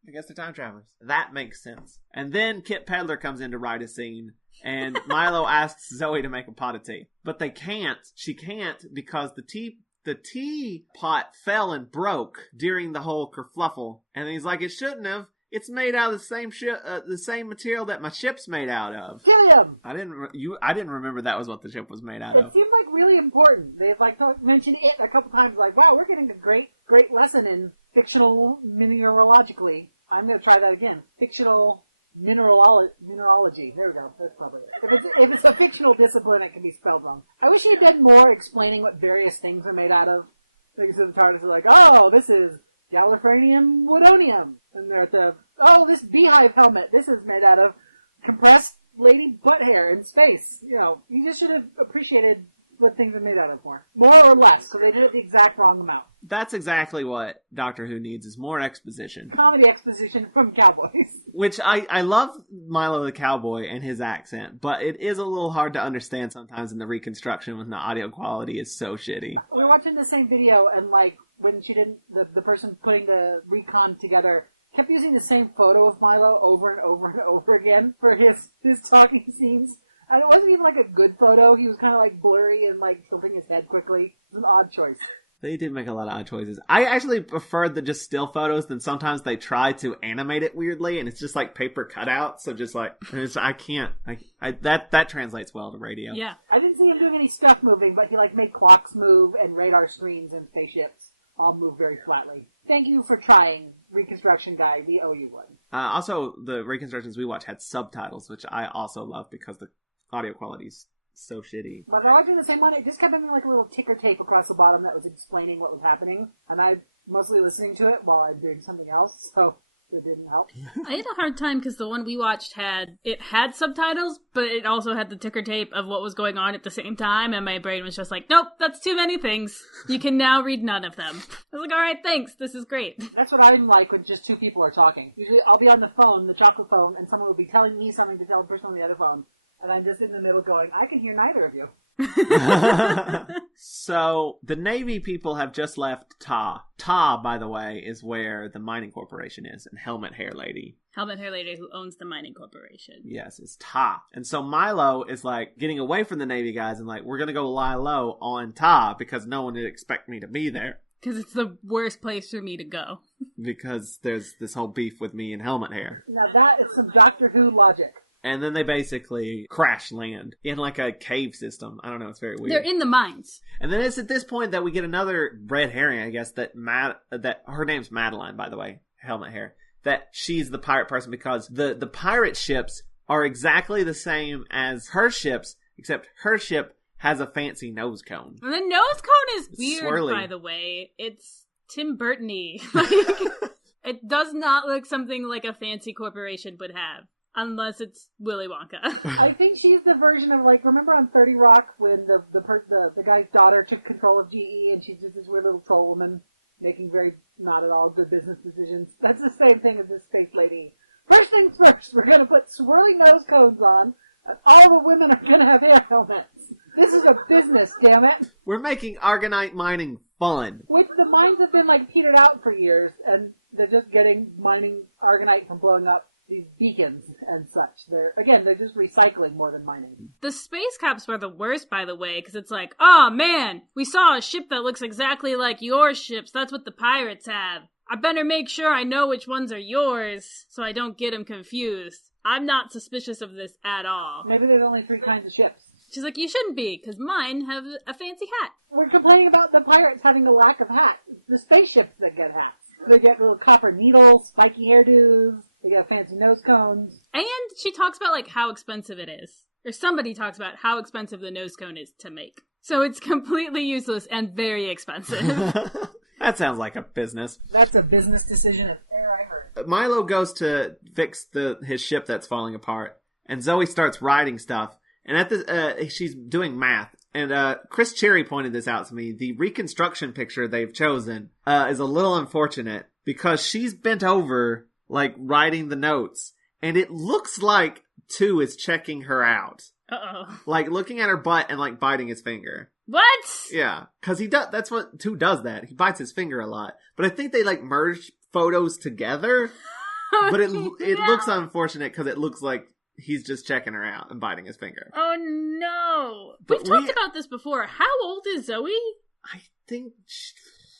I guess they're time travelers. That makes sense. And then Kit Peddler comes in to write a scene, and Milo asks Zoe to make a pot of tea. But they can't. She can't because the tea pot fell and broke during the whole kerfluffle. And he's like, it shouldn't have. It's made out of the same material that my ship's made out of. Helium! I didn't remember that was what the ship was made out of. It seemed like really important. They've mentioned it a couple times. Like, wow, we're getting a great lesson in fictional mineralogically. I'm going to try that again. Fictional mineralogy. There we go. That's probably it. If it's a fictional discipline, it can be spelled wrong. I wish he had done more explaining what various things are made out of. Because the TARDIS is like, oh, this is Gallifrenium woodonium. And they're at this beehive helmet. This is made out of compressed lady butt hair in space. You know, you just should have appreciated what things are made out of more. More or less, because they did it the exact wrong amount. That's exactly what Doctor Who needs, is more exposition. Comedy exposition from cowboys. Which I love Milo the Cowboy and his accent, but it is a little hard to understand sometimes in the reconstruction when the audio quality is so shitty. We were watching the same video, and like, when she didn't, the person putting the recon together kept using the same photo of Milo over and over and over again for his talking scenes. And it wasn't even like a good photo. He was kind of like blurry and like tilting his head quickly. It was an odd choice. They did make a lot of odd choices. I actually preferred the just still photos than sometimes they try to animate it weirdly and it's just like paper cutout. So just like, that translates well to radio. Yeah. I didn't see him doing any stuff moving, but he like made clocks move and radar screens and spaceships all move very flatly. Thank you for trying, Reconstruction Guy. We owe you one. Also, the reconstructions we watched had subtitles, which I also love because the audio quality's so shitty. But I was watching the same one, it just kept having like a little ticker tape across the bottom that was explaining what was happening. And I'm mostly listening to it while I'm doing something else, so it didn't help. I had a hard time because the one we watched had subtitles, but it also had the ticker tape of what was going on at the same time, and my brain was just like, nope, that's too many things. You can now read none of them. I was like, alright, thanks, this is great. That's what I'm like when just two people are talking. Usually I'll be on the phone, the chocolate phone, and someone will be telling me something to tell the person on the other phone. And I'm just in the middle going, I can hear neither of you. So, the Navy people have just left Ta. Ta, by the way, is where the mining corporation is, and Helmet Hair Lady. Helmet Hair Lady, who owns the mining corporation. Yes, it's Ta. And so Milo is like getting away from the Navy guys and like, we're gonna go lie low on Ta because no one would expect me to be there. Because it's the worst place for me to go. Because there's this whole beef with me and Helmet Hair. Now that is some Doctor Who logic. And then they basically crash land in like a cave system. I don't know, it's very weird. They're in the mines. And then it's at this point that we get another red herring, I guess, that her name's Madeline, by the way, Helmet Hair, that she's the pirate person because the pirate ships are exactly the same as her ships, except her ship has a fancy nose cone. And the nose cone is weird, swirly. By the way. It's Tim Burton-y. It does not look something like a fancy corporation would have. Unless it's Willy Wonka. I think she's the version of, like, remember on 30 Rock when the guy's daughter took control of GE and she's just this weird little troll woman making very not at all good business decisions? That's the same thing as this space lady. First things first, we're gonna put swirly nose cones on and all the women are gonna have hair helmets. This is a business, damn it. We're making Argonite mining fun. Which the mines have been, like, petered out for years and they're just getting mining Argonite from blowing up these beacons and such. They're just recycling more than mining. The space cops were the worst, by the way, because it's like, oh man, we saw a ship that looks exactly like your ships. That's what the pirates have. I better make sure I know which ones are yours so I don't get them confused. I'm not suspicious of this at all. Maybe there's only 3 kinds of ships. She's like, you shouldn't be, because mine have a fancy hat. We're complaining about the pirates having a lack of hats. It's the spaceships that get hats. They get little copper needles, spiky hairdos. They got fancy nose cones. And she talks about, like, how expensive it is. Or somebody talks about how expensive the nose cone is to make. So it's completely useless and very expensive. That sounds like a business. That's a business decision if ever I heard. Milo goes to fix his ship that's falling apart, and Zoe starts writing stuff. And at this, she's doing math. And Chris Cherry pointed this out to me. The reconstruction picture they've chosen is a little unfortunate because she's bent over, like, writing the notes. And it looks like 2 is checking her out. Uh-oh. Like, looking at her butt and, like, biting his finger. What? Yeah, because he does. That's what 2 does. That he bites his finger a lot. But I think they like merged photos together. But it looks unfortunate because it looks like he's just checking her out and biting his finger. Oh no! But We've talked about this before. How old is Zoe?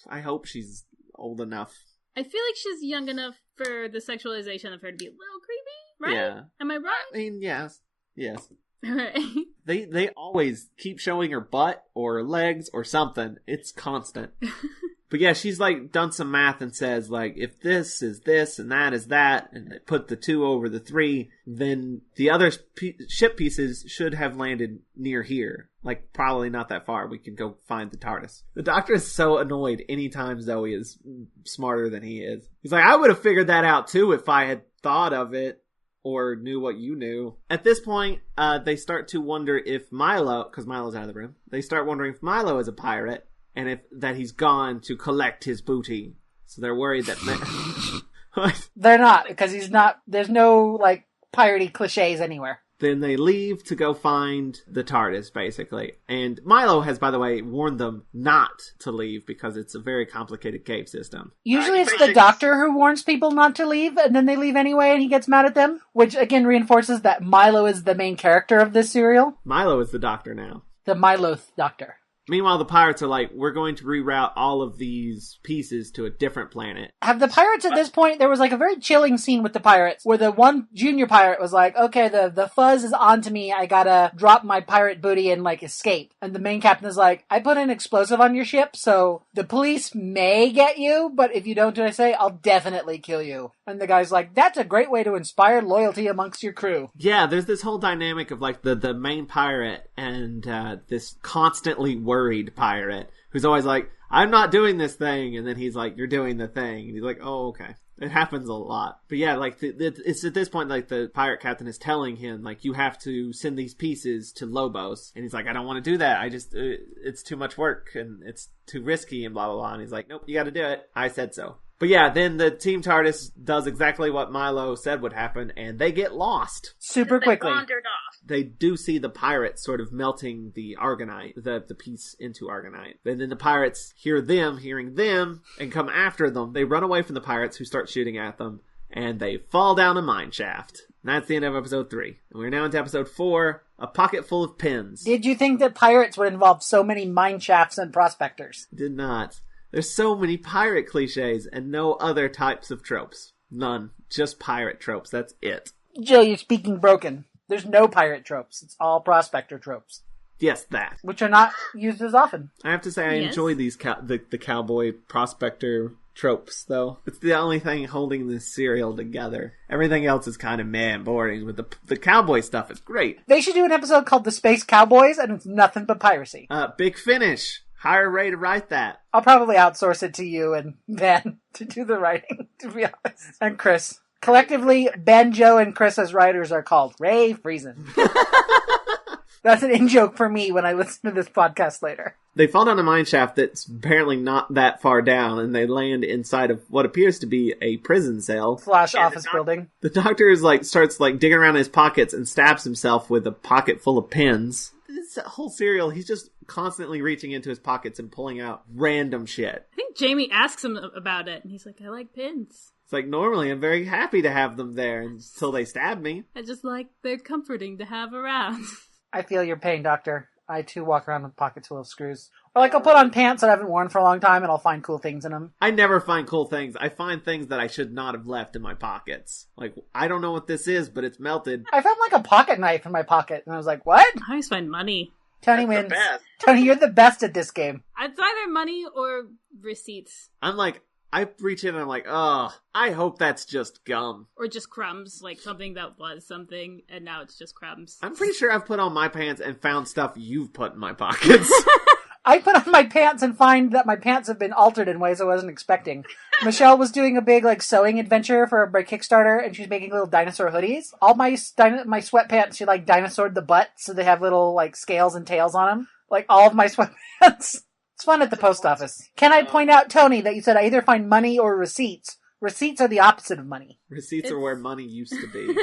I hope she's old enough. I feel like she's young enough for the sexualization of her to be a little creepy, right? Yeah. Am I right? I mean, yes. Alright. They always keep showing her butt or legs or something. It's constant. But yeah, she's like done some math and says like, if this is this and that is that, and they put the 2 over the 3, then the other ship pieces should have landed near here. Like probably not that far. We can go find the TARDIS. The Doctor is so annoyed anytime Zoe is smarter than he is. He's like, I would have figured that out too if I had thought of it. Or knew what you knew. At this point, they start to wonder if Milo, because Milo's out of the room, they start wondering if Milo is a pirate, and that he's gone to collect his booty. So they're worried that... They're not, because he's not, there's no, like, piratey cliches anywhere. Then they leave to go find the TARDIS, basically. And Milo has, by the way, warned them not to leave because it's a very complicated cave system. Usually it's the Doctor who warns people not to leave, and then they leave anyway and he gets mad at them, which again reinforces that Milo is the main character of this serial. Milo is the Doctor now. The Milo Doctor. Meanwhile, the pirates are like, we're going to reroute all of these pieces to a different planet. Have the pirates at this point, there was like a very chilling scene with the pirates where the one junior pirate was like, okay, the fuzz is onto me. I gotta drop my pirate booty and like escape. And the main captain is like, I put an explosive on your ship, so the police may get you, but if you don't do what I say, I'll definitely kill you. And the guy's like, that's a great way to inspire loyalty amongst your crew. Yeah, there's this whole dynamic of like the main pirate and this constantly worried pirate who's always like, I'm not doing this thing, and then he's like, you're doing the thing, and he's like, oh, okay. It happens a lot. But yeah, like, it's at this point, like, the pirate captain is telling him, like, you have to send these pieces to Lobos, and he's like, I don't want to do that, it's too much work, and it's too risky, and blah, blah, blah, and he's like, nope, you gotta do it, I said so. But yeah, then the Team TARDIS does exactly what Milo said would happen, and they get lost. Super quickly. They wandered off. They do see the pirates sort of melting the Argonite, the piece into Argonite. And then the pirates hearing them, and come after them. They run away from the pirates who start shooting at them, and they fall down a mine shaft. And that's the end of episode 3. And we're now into episode 4, A Pocket Full of Pins. Did you think that pirates would involve so many mine shafts and prospectors? Did not. There's so many pirate cliches and no other types of tropes. None. Just pirate tropes. That's it. Jill, you're speaking broken. There's no pirate tropes. It's all prospector tropes. Yes, that. Which are not used as often. I have to say I enjoy these the cowboy prospector tropes, though. It's the only thing holding this serial together. Everything else is kind of meh and boring, but the cowboy stuff is great. They should do an episode called The Space Cowboys, and it's nothing but piracy. Big Finish. Hire Ray to write that. I'll probably outsource it to you and Ben to do the writing, to be honest. And Chris. Collectively, Ben, Joe, and Chris as writers are called Ray Friesen. That's an in-joke for me when I listen to this podcast later. They fall down a mine shaft that's apparently not that far down, and they land inside of what appears to be a prison cell. / office building. The Doctor is starts digging around in his pockets and stabs himself with a pocket full of pins. This whole serial, he's just constantly reaching into his pockets and pulling out random shit. I think Jamie asks him about it, and he's like, I like pins. It's like, normally I'm very happy to have them there until they stab me. I just like they're comforting to have around. I feel your pain, Doctor. I, too, walk around with pockets full of screws. Or, I'll put on pants that I haven't worn for a long time, and I'll find cool things in them. I never find cool things. I find things that I should not have left in my pockets. I don't know what this is, but it's melted. I found, a pocket knife in my pocket, and I was like, what? I always find money. Tony wins. Tony, you're the best at this game. It's either money or receipts. I reach in and I'm like, oh, I hope that's just gum. Or just crumbs, something that was something, and now it's just crumbs. I'm pretty sure I've put on my pants and found stuff you've put in my pockets. I put on my pants and find that my pants have been altered in ways I wasn't expecting. Michelle was doing a big sewing adventure for my Kickstarter, and she's making little dinosaur hoodies. All my sweatpants, she dinosaured the butt, so they have little scales and tails on them. All of my sweatpants. It's fun at the post office. Can I point out, Tony, that you said I either find money or receipts? Receipts are the opposite of money. Receipts are where money used to be.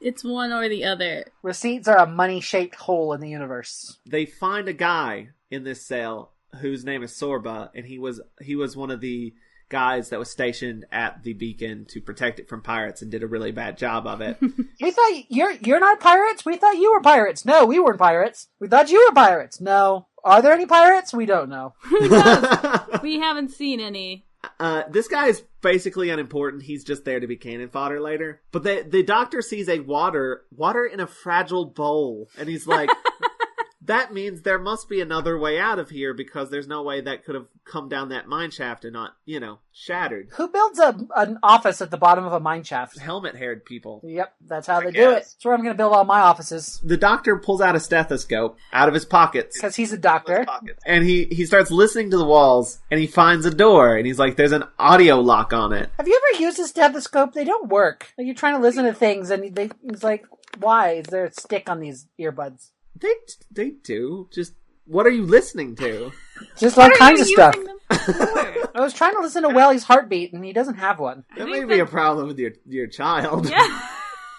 It's one or the other. Receipts are a money-shaped hole in the universe. They find a guy in this cell whose name is Sorba, and he was one of the guys that was stationed at the beacon to protect it from pirates and did a really bad job of it. We thought you're not pirates? We thought you were pirates. No, we weren't pirates. We thought you were pirates. No. Are there any pirates? We don't know. Who knows? We haven't seen any. This guy is basically unimportant. He's just there to be cannon fodder later. But the doctor sees a water in a fragile bowl, and he's like, that means there must be another way out of here, because there's no way that could have come down that mine shaft and not, shattered. Who builds an office at the bottom of a mine shaft? Helmet-haired people. Yep, that's how they do it. That's where I'm going to build all my offices. The doctor pulls out a stethoscope out of his pockets. Because he's a doctor. And he starts listening to the walls, and he finds a door, and he's like, there's an audio lock on it. Have you ever used a stethoscope? They don't work. You're trying to listen to things, and it's like, why is there a stick on these earbuds? They do. Just, what are you listening to? Just all kinds of stuff. I was trying to listen to Welly's heartbeat, and he doesn't have one. That may be a problem with your child. Yeah.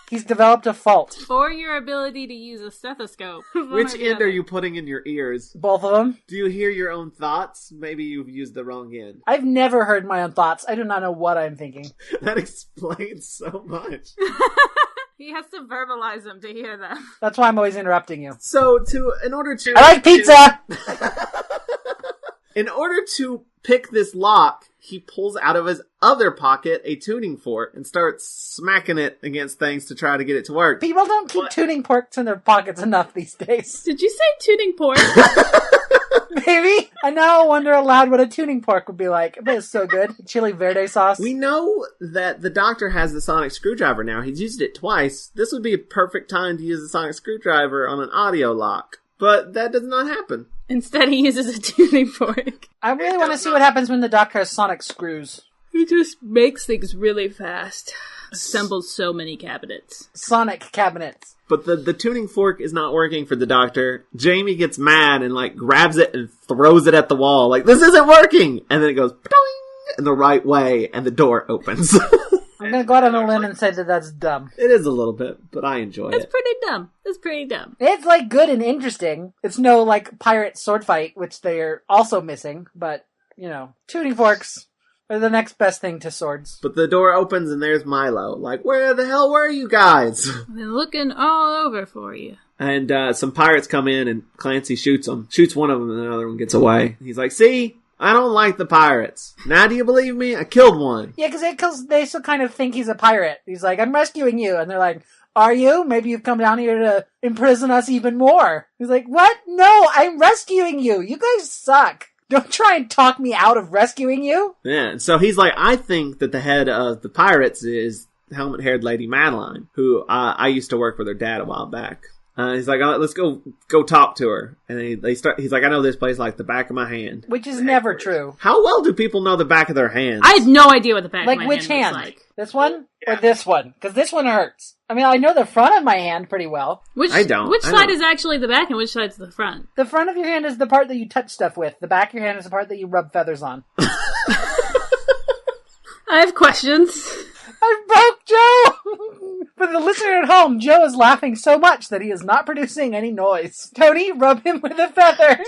He's developed a fault. For your ability to use a stethoscope. Which end are you putting in your ears? Both of them. Do you hear your own thoughts? Maybe you've used the wrong end. I've never heard my own thoughts. I do not know what I'm thinking. That explains so much. He has to verbalize them to hear them. That's why I'm always interrupting you. So, in order to... I like pizza! In order to pick this lock, he pulls out of his other pocket a tuning fork and starts smacking it against things to try to get it to work. People don't keep tuning forks in their pockets enough these days. Did you say tuning pork? Maybe. I now wonder aloud what a tuning pork would be like. But it's so good. Chili verde sauce. We know that the doctor has the sonic screwdriver now. He's used it twice. This would be a perfect time to use the sonic screwdriver on an audio lock. But that does not happen. Instead, he uses a tuning fork. I really want to see what happens when the doctor has sonic screws. He just makes things really fast. Assembles so many cabinets. Sonic cabinets. But the tuning fork is not working for the doctor. Jamie gets mad and grabs it and throws it at the wall. This isn't working! And then it goes in the right way and the door opens. I'm going to go out on a limb and say that that's dumb. It is a little bit, but I enjoy it. It's pretty dumb. It's pretty dumb. It's good and interesting. It's no pirate sword fight, which they're also missing, but, tuning forks are the next best thing to swords. But the door opens and there's Milo. Where the hell were you guys? I've been looking all over for you. And some pirates come in and Clancy shoots them. Shoots one of them and the other one gets away. He's like, see? I don't like the pirates. Now do you believe me? I killed one. Yeah, because they still kind of think he's a pirate. He's like, I'm rescuing you. And they're like, are you? Maybe you've come down here to imprison us even more. He's like, what? No, I'm rescuing you. You guys suck. Don't try and talk me out of rescuing you. Yeah, and so he's like, I think that the head of the pirates is helmet-haired Lady Madeline, who I used to work with her dad a while back. He's like, let's go talk to her. And they start. He's like, I know this place like the back of my hand. Which is never true. How well do people know the back of their hands? I had no idea what the back of my which hand was like. This one or this one? Because this one hurts. I mean, I know the front of my hand pretty well. I don't. Which side is actually the back and which side's the front? The front of your hand is the part that you touch stuff with. The back of your hand is the part that you rub feathers on. I have questions. I broke Joe! For the listener at home, Joe is laughing so much that he is not producing any noise. Tony, rub him with a feather.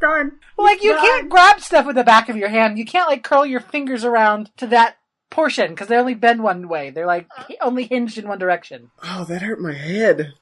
Darn. You can't grab stuff with the back of your hand. You can't, curl your fingers around to that portion, because they only bend one way. They're, only hinged in one direction. Oh, that hurt my head.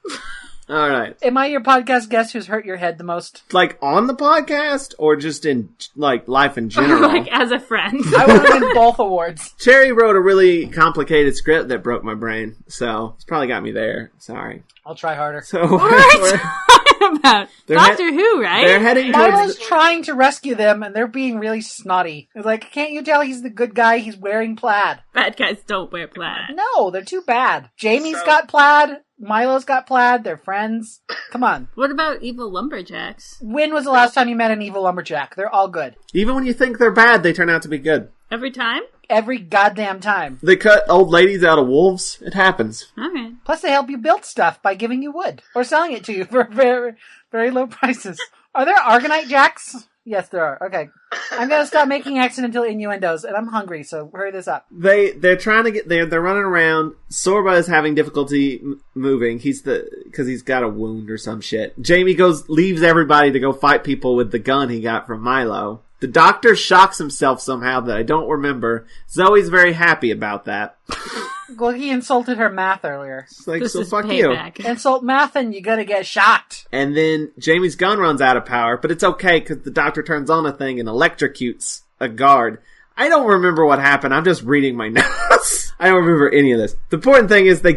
All right. Am I your podcast guest who's hurt your head the most? On the podcast, or just in, life in general? As a friend. I would have win both awards. Cherry wrote a really complicated script that broke my brain, so it's probably got me there. Sorry. I'll try harder. So what are you talking about? Doctor Who, right? They're heading towards... Milo's trying to rescue them, and they're being really snotty. It's like, can't you tell he's the good guy? He's wearing plaid. Bad guys don't wear plaid. No, they're too bad. Jamie's got plaid. Milo's got Plaid. They're friends. Come on. What about evil lumberjacks? When was the last time you met an evil lumberjack? They're all good. Even when you think they're bad, they turn out to be good. Every time? Every goddamn time. They cut old ladies out of wolves. It happens. Okay. Plus, they help you build stuff by giving you wood or selling it to you for very, very low prices. Are there Argonite jacks? Yes, there are. Okay. I'm going to stop making accidental innuendos, and I'm hungry, so hurry this up. They're trying to get there. They're running around. Sorba is having difficulty moving. Because he's got a wound or some shit. Jamie leaves everybody to go fight people with the gun he got from Milo. The doctor shocks himself somehow that I don't remember. Zoe's very happy about that. Well, he insulted her math earlier. It's like, This so is fuck payback. you. Insult math and you're gonna get shocked. And then Jamie's gun runs out of power, but it's okay because the doctor turns on a thing and electrocutes a guard. I don't remember what happened. I'm just reading my notes. I don't remember any of this. The important thing is they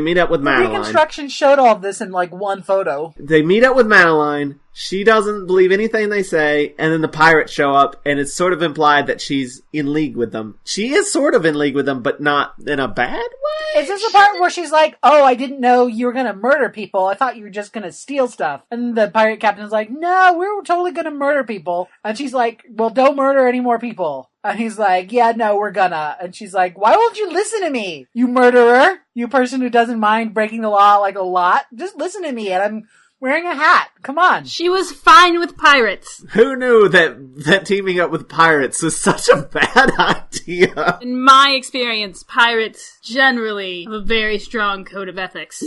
meet up with The Madeline. reconstruction showed all of this in like one photo. They meet up with Madeline. She doesn't believe anything they say, and then the pirates show up, and it's sort of implied that she's in league with them. She is sort of in league with them, but not in a bad way. Is this the part where she's like, oh, I didn't know you were gonna murder people. I thought you were just gonna steal stuff. And the pirate captain's like, no, we're totally gonna murder people. And she's like, well, don't murder any more people. And he's like, yeah, no, we're gonna. And she's like, why won't you listen to me, you murderer? You person who doesn't mind breaking the law like a lot? Just listen to me, and I'm wearing a hat. Come on. She was fine with pirates. Who knew that teaming up with pirates was such a bad idea? In my experience, pirates generally have a very strong code of ethics.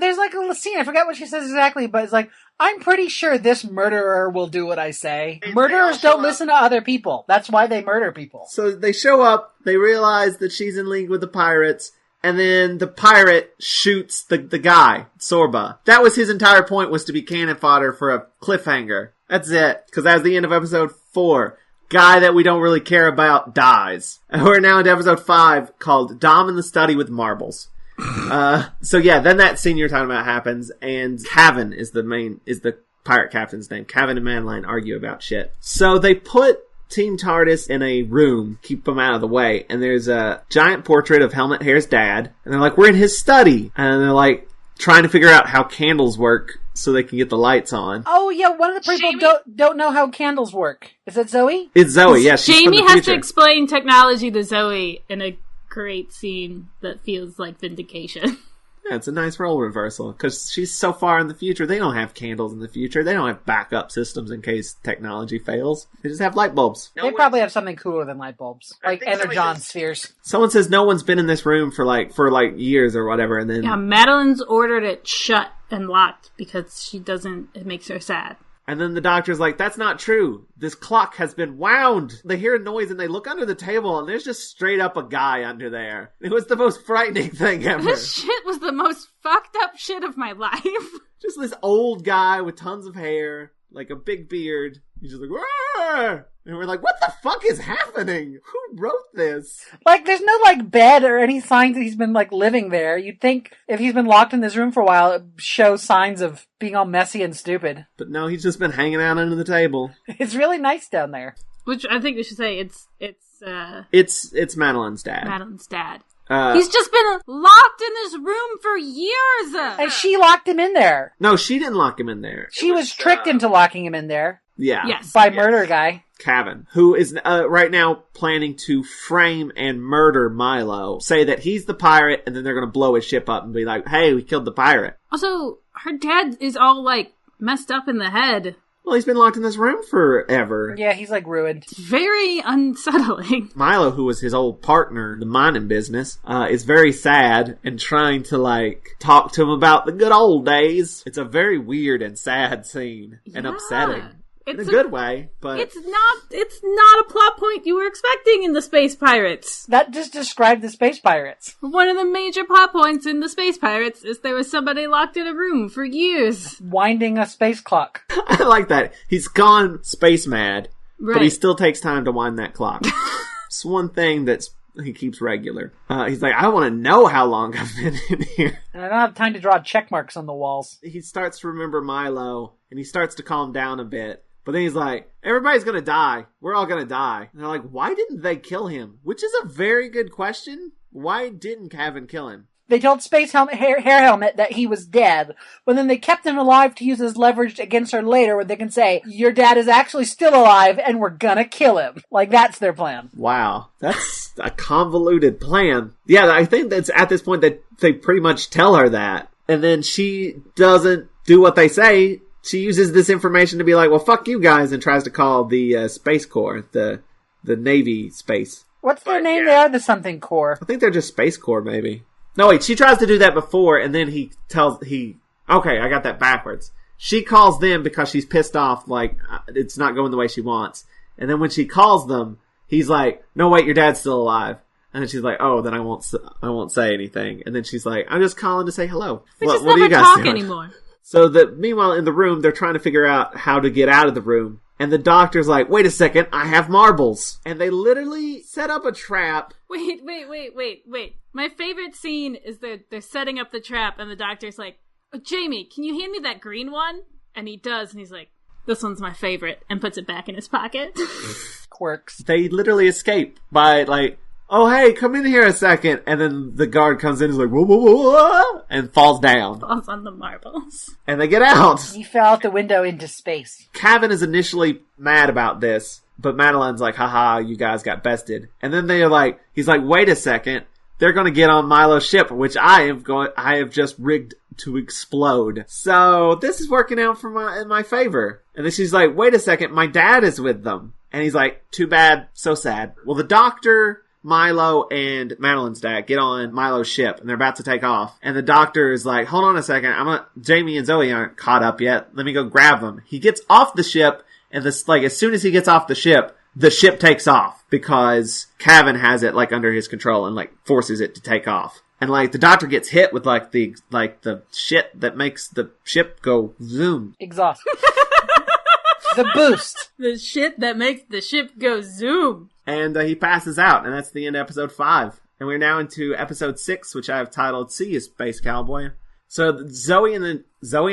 There's like a little scene, I forget what she says exactly, but it's like, I'm pretty sure this murderer will do what I say. Murderers don't listen to other people. That's why they murder people. So they show up, they realize that she's in league with the pirates, and then the pirate shoots the guy, Sorba. That was his entire point, was to be cannon fodder for a cliffhanger. That's it. Because that was the end of episode 4. Guy that we don't really care about dies. And we're now into episode 5 called Dom in the Study with Marbles. So yeah, then that scene you're talking about happens, and Cavan is the pirate captain's name. Cavan and Madeline argue about shit. So they put Team TARDIS in a room, keep them out of the way, and there's a giant portrait of Helmet Hair's dad, and they're like, we're in his study, and they're like trying to figure out how candles work so they can get the lights on. Oh yeah, one of the people don't know how candles work. Is it Zoe? It's Zoe, yeah. She's Jamie from the has to future. explain technology to Zoe in a great scene that feels like vindication. Yeah, it's a nice role reversal, because she's so far in the future, they don't have candles in the future. They don't have backup systems in case technology fails. They just have light bulbs. They probably have something cooler than light bulbs. Like energon spheres. Someone says no one's been in this room for years or whatever, and then... Yeah, Madeline's ordered it shut and locked because it makes her sad. And then the doctor's like, that's not true. This clock has been wound. They hear a noise and they look under the table and there's just straight up a guy under there. It was the most frightening thing ever. This shit was the most fucked up shit of my life. Just this old guy with tons of hair, like a big beard. He's just like, "Arr!" And we're like, what the fuck is happening? Who wrote this? Like, there's no, like, bed or any signs that he's been, like, living there. You'd think if he's been locked in this room for a while, it shows signs of being all messy and stupid. But no, he's just been hanging out under the table. It's really nice down there. Which I think we should say It's Madeline's dad. Madeline's dad. Uh, He's just been locked in this room for years! And she locked him in there. No, she didn't lock him in there. She was tricked into locking him in there. Yeah. Yes. By murder guy. Cavan, who is right now planning to frame and murder Milo, say that he's the pirate, and then they're going to blow his ship up and be like, hey, we killed the pirate. Also, her dad is all, like, messed up in the head. Well, he's been locked in this room forever. Yeah, he's, like, ruined. It's very unsettling. Milo, who was his old partner in the mining business, is very sad and trying to, like, talk to him about the good old days. It's a very weird and sad scene and upsetting. In a good way, but... It's not a plot point you were expecting in the Space Pirates. That just described the Space Pirates. One of the major plot points in the Space Pirates is there was somebody locked in a room for years. Winding a space clock. I like that. He's gone space mad, Right. but he still takes time to wind that clock. It's one thing he keeps regular. He's like, I want to know how long I've been in here. And I don't have time to draw check marks on the walls. He starts to remember Milo, and he starts to calm down a bit. But then he's like, everybody's gonna die. We're all gonna die. And they're like, why didn't they kill him? Which is a very good question. Why didn't Cavan kill him? They told Hair Helmet that he was dead, but then they kept him alive to use as leverage against her later, where they can say, your dad is actually still alive, and we're gonna kill him. Like, that's their plan. Wow. That's a convoluted plan. Yeah, I think that's at this point that they pretty much tell her that. And then she doesn't do what they say. She uses this information to be like, well, fuck you guys, and tries to call the Space Corps, the Navy Space. What's their name? Yeah. They are the something Corps. I think they're just Space Corps, maybe. No, wait, she tries to do that before, and then okay, I got that backwards. She calls them because she's pissed off, like, it's not going the way she wants. And then when she calls them, he's like, no, wait, your dad's still alive. And then she's like, oh, then I won't say anything. And then she's like, I'm just calling to say hello. We just never talk anymore. So meanwhile, in the room, they're trying to figure out how to get out of the room. And the doctor's like, wait a second, I have marbles. And they literally set up a trap. Wait. My favorite scene is they're setting up the trap, and the doctor's like, oh, Jamie, can you hand me that green one? And he does, and he's like, this one's my favorite, and puts it back in his pocket. Quirks. They literally escape by, like, oh, hey, come in here a second. And then the guard comes in and is like, whoa, whoa, whoa, whoa, and falls down. Falls on the marbles. And they get out. He fell out the window into space. Cavan is initially mad about this, but Madeline's like, haha, you guys got bested. And then he's like, wait a second. They're going to get on Milo's ship, which I have just rigged to explode. So this is working out in my favor. And then she's like, wait a second, my dad is with them. And he's like, too bad, so sad. Well, the doctor, Milo, and Madeline's dad get on Milo's ship, and they're about to take off. And the doctor is like, hold on a second, Jamie and Zoe aren't caught up yet. Let me go grab them. He gets off the ship, and as soon as he gets off the ship takes off because Cavan has it, like, under his control and, like, forces it to take off. And, like, the doctor gets hit with, like, the shit that makes the ship go zoom. Exhaust. The boost. The shit that makes the ship go zoom. And he passes out, and that's the end of episode 5. And we're now into episode 6, which I have titled See You, Space Cowboy. So Zoe and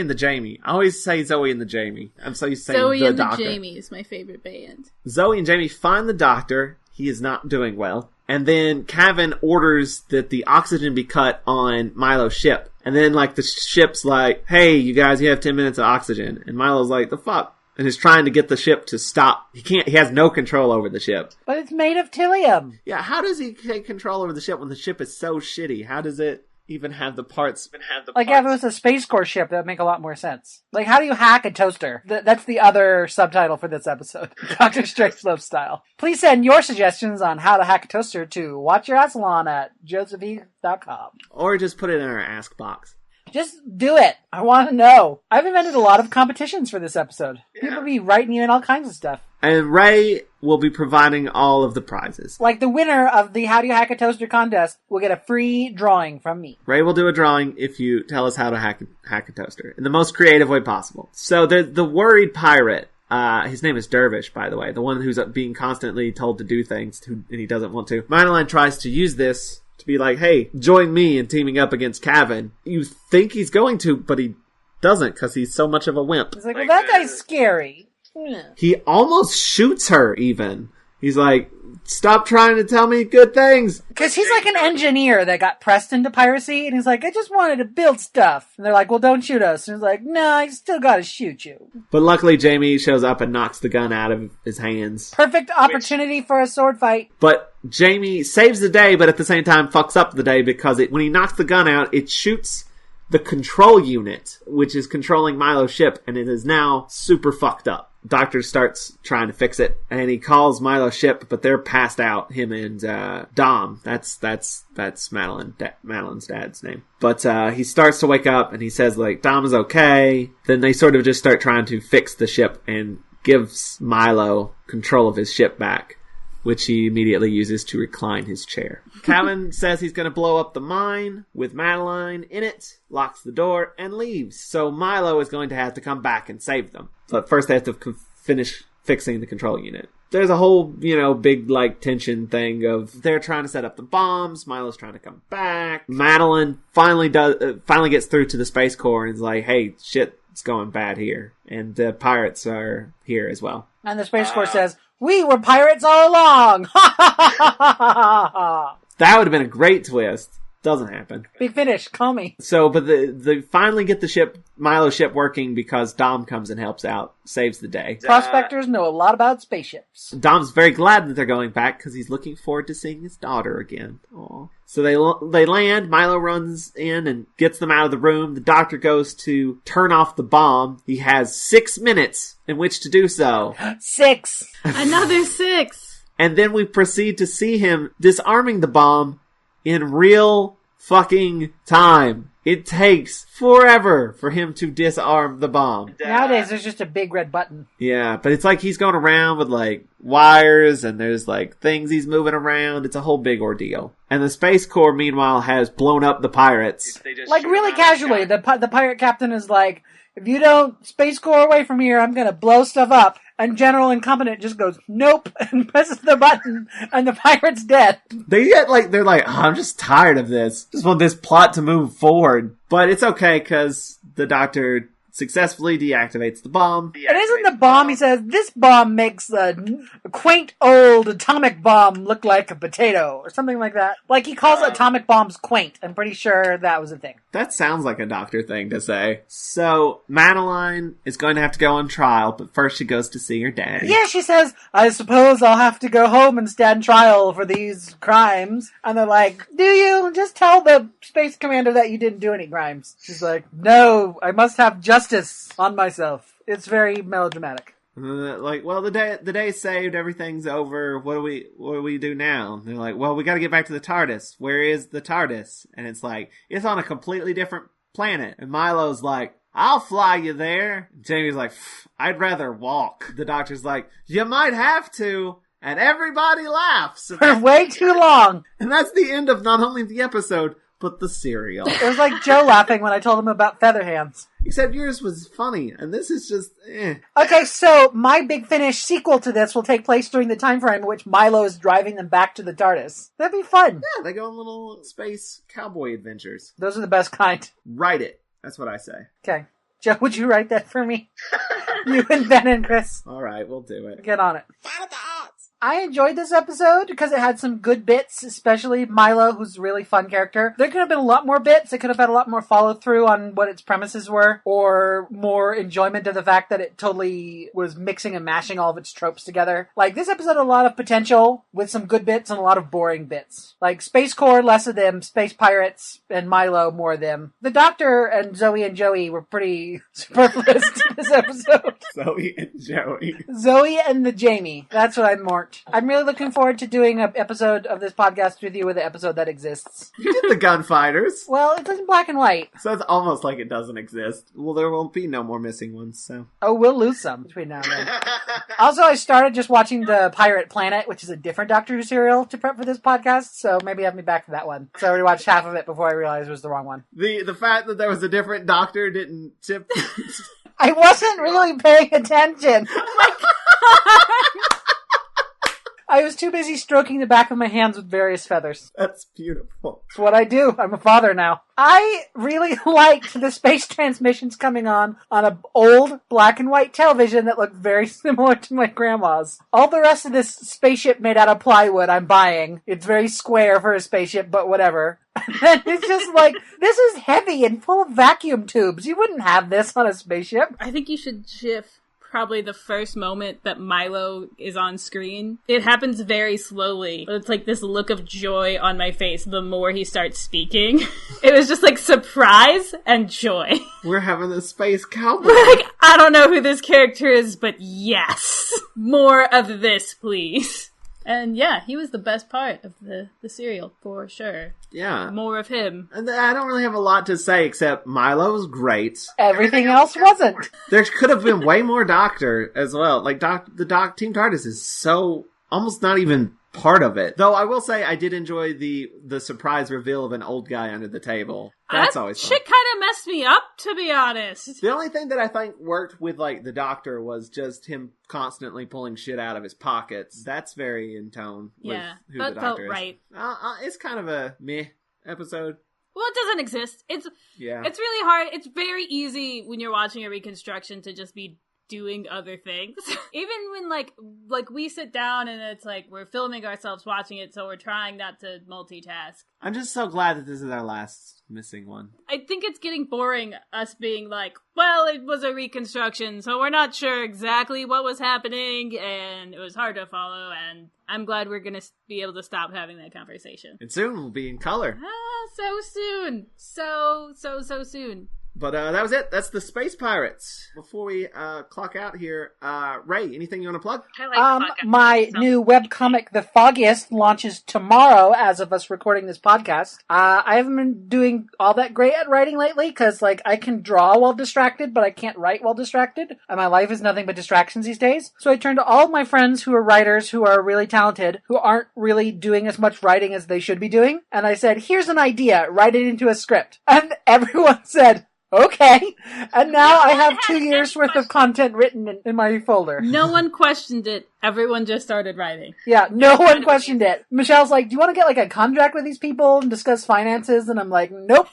the Jamie. I always say Zoe and the Jamie. I'm so used to saying Zoe and doctor. the Jamie is my favorite band. Zoe and Jamie find the doctor. He is not doing well. And then Cavan orders that the oxygen be cut on Milo's ship. And then, like, the ship's like, hey, you guys, you have 10 minutes of oxygen. And Milo's like, the fuck? And is trying to get the ship to stop. He has no control over the ship. But it's made of Tilium. Yeah, how does he take control over the ship when the ship is so shitty? How does it even have the parts? Like, if it was a Space Corps ship, that would make a lot more sense. Like, how do you hack a toaster? That's the other subtitle for this episode. Dr. Strangelove style. Please send your suggestions on how to hack a toaster to Watch-A-Thon at josephine.com. Or just put it in our Ask box. Just do it. I want to know. I've invented a lot of competitions for this episode. Yeah. People be writing you in all kinds of stuff. And Ray will be providing all of the prizes. Like the winner of the How Do You Hack a Toaster contest will get a free drawing from me. Ray will do a drawing if you tell us how to hack a toaster in the most creative way possible. So the worried pirate, his name is Dervish, by the way, the one who's being constantly told to do things and he doesn't want to. Madeline tries to use this to be like, hey, join me in teaming up against Cavan. You think he's going to, but he doesn't because he's so much of a wimp. He's like, well, that guy's scary. Yeah. He almost shoots her, even. He's like, stop trying to tell me good things. Because he's like an engineer that got pressed into piracy, and he's like, I just wanted to build stuff. And they're like, well, don't shoot us. And he's like, no, I still gotta shoot you. But luckily, Jamie shows up and knocks the gun out of his hands. Perfect opportunity for a sword fight. But Jamie saves the day, but at the same time fucks up the day because when he knocks the gun out, it shoots the control unit, which is controlling Milo's ship, and it is now super fucked up. Doctor starts trying to fix it, and he calls Milo's ship, but they're passed out. Him and Dom. That's Madeline's dad's name. But he starts to wake up, and he says, like, Dom is okay. Then they sort of just start trying to fix the ship and gives Milo control of his ship back, which he immediately uses to recline his chair. Cavan says he's going to blow up the mine with Madeline in it, locks the door, and leaves. So Milo is going to have to come back and save them. But first they have to finish fixing the control unit. There's a whole, big, like, tension thing of they're trying to set up the bombs, Milo's trying to come back. Madeline finally gets through to the Space Corps and is like, hey, shit, it's going bad here. And the pirates are here as well. And the Space Corps says, we were pirates all along! Ha ha ha ha ha! That would have been a great twist. Doesn't happen. Big finish, call me. So, but they finally get the Milo's ship working because Dom comes and helps out, saves the day. Prospectors know a lot about spaceships. Dom's very glad that they're going back because he's looking forward to seeing his daughter again. Aww. So they land, Milo runs in and gets them out of the room. The doctor goes to turn off the bomb. He has 6 minutes in which to do so. 6! Another 6! And then we proceed to see him disarming the bomb in real fucking time. It takes forever for him to disarm the bomb. Nowadays, there's just a big red button. Yeah, but it's like he's going around with, like, wires, and there's, like, things he's moving around. It's a whole big ordeal. And the Space Corps, meanwhile, has blown up the pirates. Like, really casually, the pirate captain is like, if you don't Space Corps away from here, I'm gonna blow stuff up. And General Incompetent just goes, nope, and presses the button, and the pirate's dead. They're like, oh, I'm just tired of this. Just want this plot to move forward. But it's okay, because the doctor successfully deactivates the bomb. It isn't the bomb, he says, this bomb makes a quaint old atomic bomb look like a potato, or something like that. Like, he calls atomic bombs quaint. I'm pretty sure that was a thing. That sounds like a doctor thing to say. So, Madeline is going to have to go on trial, but first she goes to see her daddy. Yeah, she says, I suppose I'll have to go home and stand trial for these crimes. And they're like, do you? Just tell the space commander that you didn't do any crimes. She's like, no, I must have justice on myself. It's very melodramatic. Like, well, the day's saved, everything's over. What do we do now? And they're like, well, we got to get back to the TARDIS. Where is the TARDIS? And it's like, it's on a completely different planet. And Milo's like, I'll fly you there. And Jamie's like, I'd rather walk. The doctor's like, you might have to. And everybody laughs. For way too long. And that's the end of not only the episode, but the serial. It was like Joe laughing when I told him about Featherhands. Except yours was funny, and this is just, Okay, so my Big Finish sequel to this will take place during the time frame in which Milo is driving them back to the TARDIS. That'd be fun. Yeah, they go on little space cowboy adventures. Those are the best kind. Write it. That's what I say. Okay. Joe, would you write that for me? You and Ben and Chris. Alright, we'll do it. Get on it. I enjoyed this episode because it had some good bits, especially Milo, who's a really fun character. There could have been a lot more bits. It could have had a lot more follow-through on what its premises were, or more enjoyment of the fact that it totally was mixing and mashing all of its tropes together. Like, this episode had a lot of potential with some good bits and a lot of boring bits. Like, Space Corps, less of them, Space Pirates, and Milo, more of them. The Doctor and Zoe and Joey were pretty superfluous to this episode. Zoe and Joey. Zoe and the Jamie. That's what I marked. I'm really looking forward to doing an episode of this podcast with you with an episode that exists. You did the Gunfighters. Well, it's in black and white. So it's almost like it doesn't exist. Well, there won't be no more missing ones, so. Oh, we'll lose some between now and then. Also, I started just watching the Pirate Planet, which is a different Doctor Who serial, to prep for this podcast, so maybe have me back to that one. So I already watched half of it before I realized it was the wrong one. The fact that there was a different Doctor didn't tip... I wasn't really paying attention. Oh my god! I was too busy stroking the back of my hands with various feathers. That's beautiful. It's what I do. I'm a father now. I really liked the space transmissions coming on an old black and white television that looked very similar to my grandma's. All the rest of this spaceship made out of plywood I'm buying. It's very square for a spaceship, but whatever. And it's just like, this is heavy and full of vacuum tubes. You wouldn't have this on a spaceship. I think you should GIF probably the first moment that Milo is on screen. It happens very slowly, but it's like this look of joy on my face the more he starts speaking. It was just like surprise and joy. We're having a space cowboy. Like, I don't know who this character is, but yes! More of this, please. And yeah, he was the best part of the serial, for sure. Yeah. More of him. And I don't really have a lot to say, except Milo's great. Everything else wasn't. There could have been way more Doctor as well. Like, the Team TARDIS is so almost not even part of it. Though I will say I did enjoy the surprise reveal of an old guy under the table. That's always fun. Shit kind of messed me up, to be honest. The only thing that I think worked with, like, the Doctor was just him constantly pulling shit out of his pockets. That's very in tone with who the Doctor is. Right. It's kind of a meh episode. Well, it doesn't exist. It's really hard. It's very easy when you're watching a reconstruction to just be doing other things. Even when like we sit down and it's like we're filming ourselves watching it, so we're trying not to multitask. I'm just so glad that this is our last missing one. I think it's getting boring, us being like, well, it was a reconstruction, so we're not sure exactly what was happening, and it was hard to follow, and I'm glad we're gonna be able to stop having that conversation. And soon we'll be in color. So soon. So soon. But that was it. That's the Space Pirates. Before we clock out here, Ray, anything you want to plug? My new webcomic, The Foggiest, launches tomorrow as of us recording this podcast. I haven't been doing all that great at writing lately because, like, I can draw while distracted, but I can't write while distracted. And my life is nothing but distractions these days. So I turned to all of my friends who are writers, who are really talented, who aren't really doing as much writing as they should be doing. And I said, here's an idea. Write it into a script. And everyone said, okay. And now I have 2 years worth of content written in my folder. No one questioned it. Everyone just started writing. Yeah, no one questioned it. Michelle's like, do you want to get like a contract with these people and discuss finances? And I'm like, nope.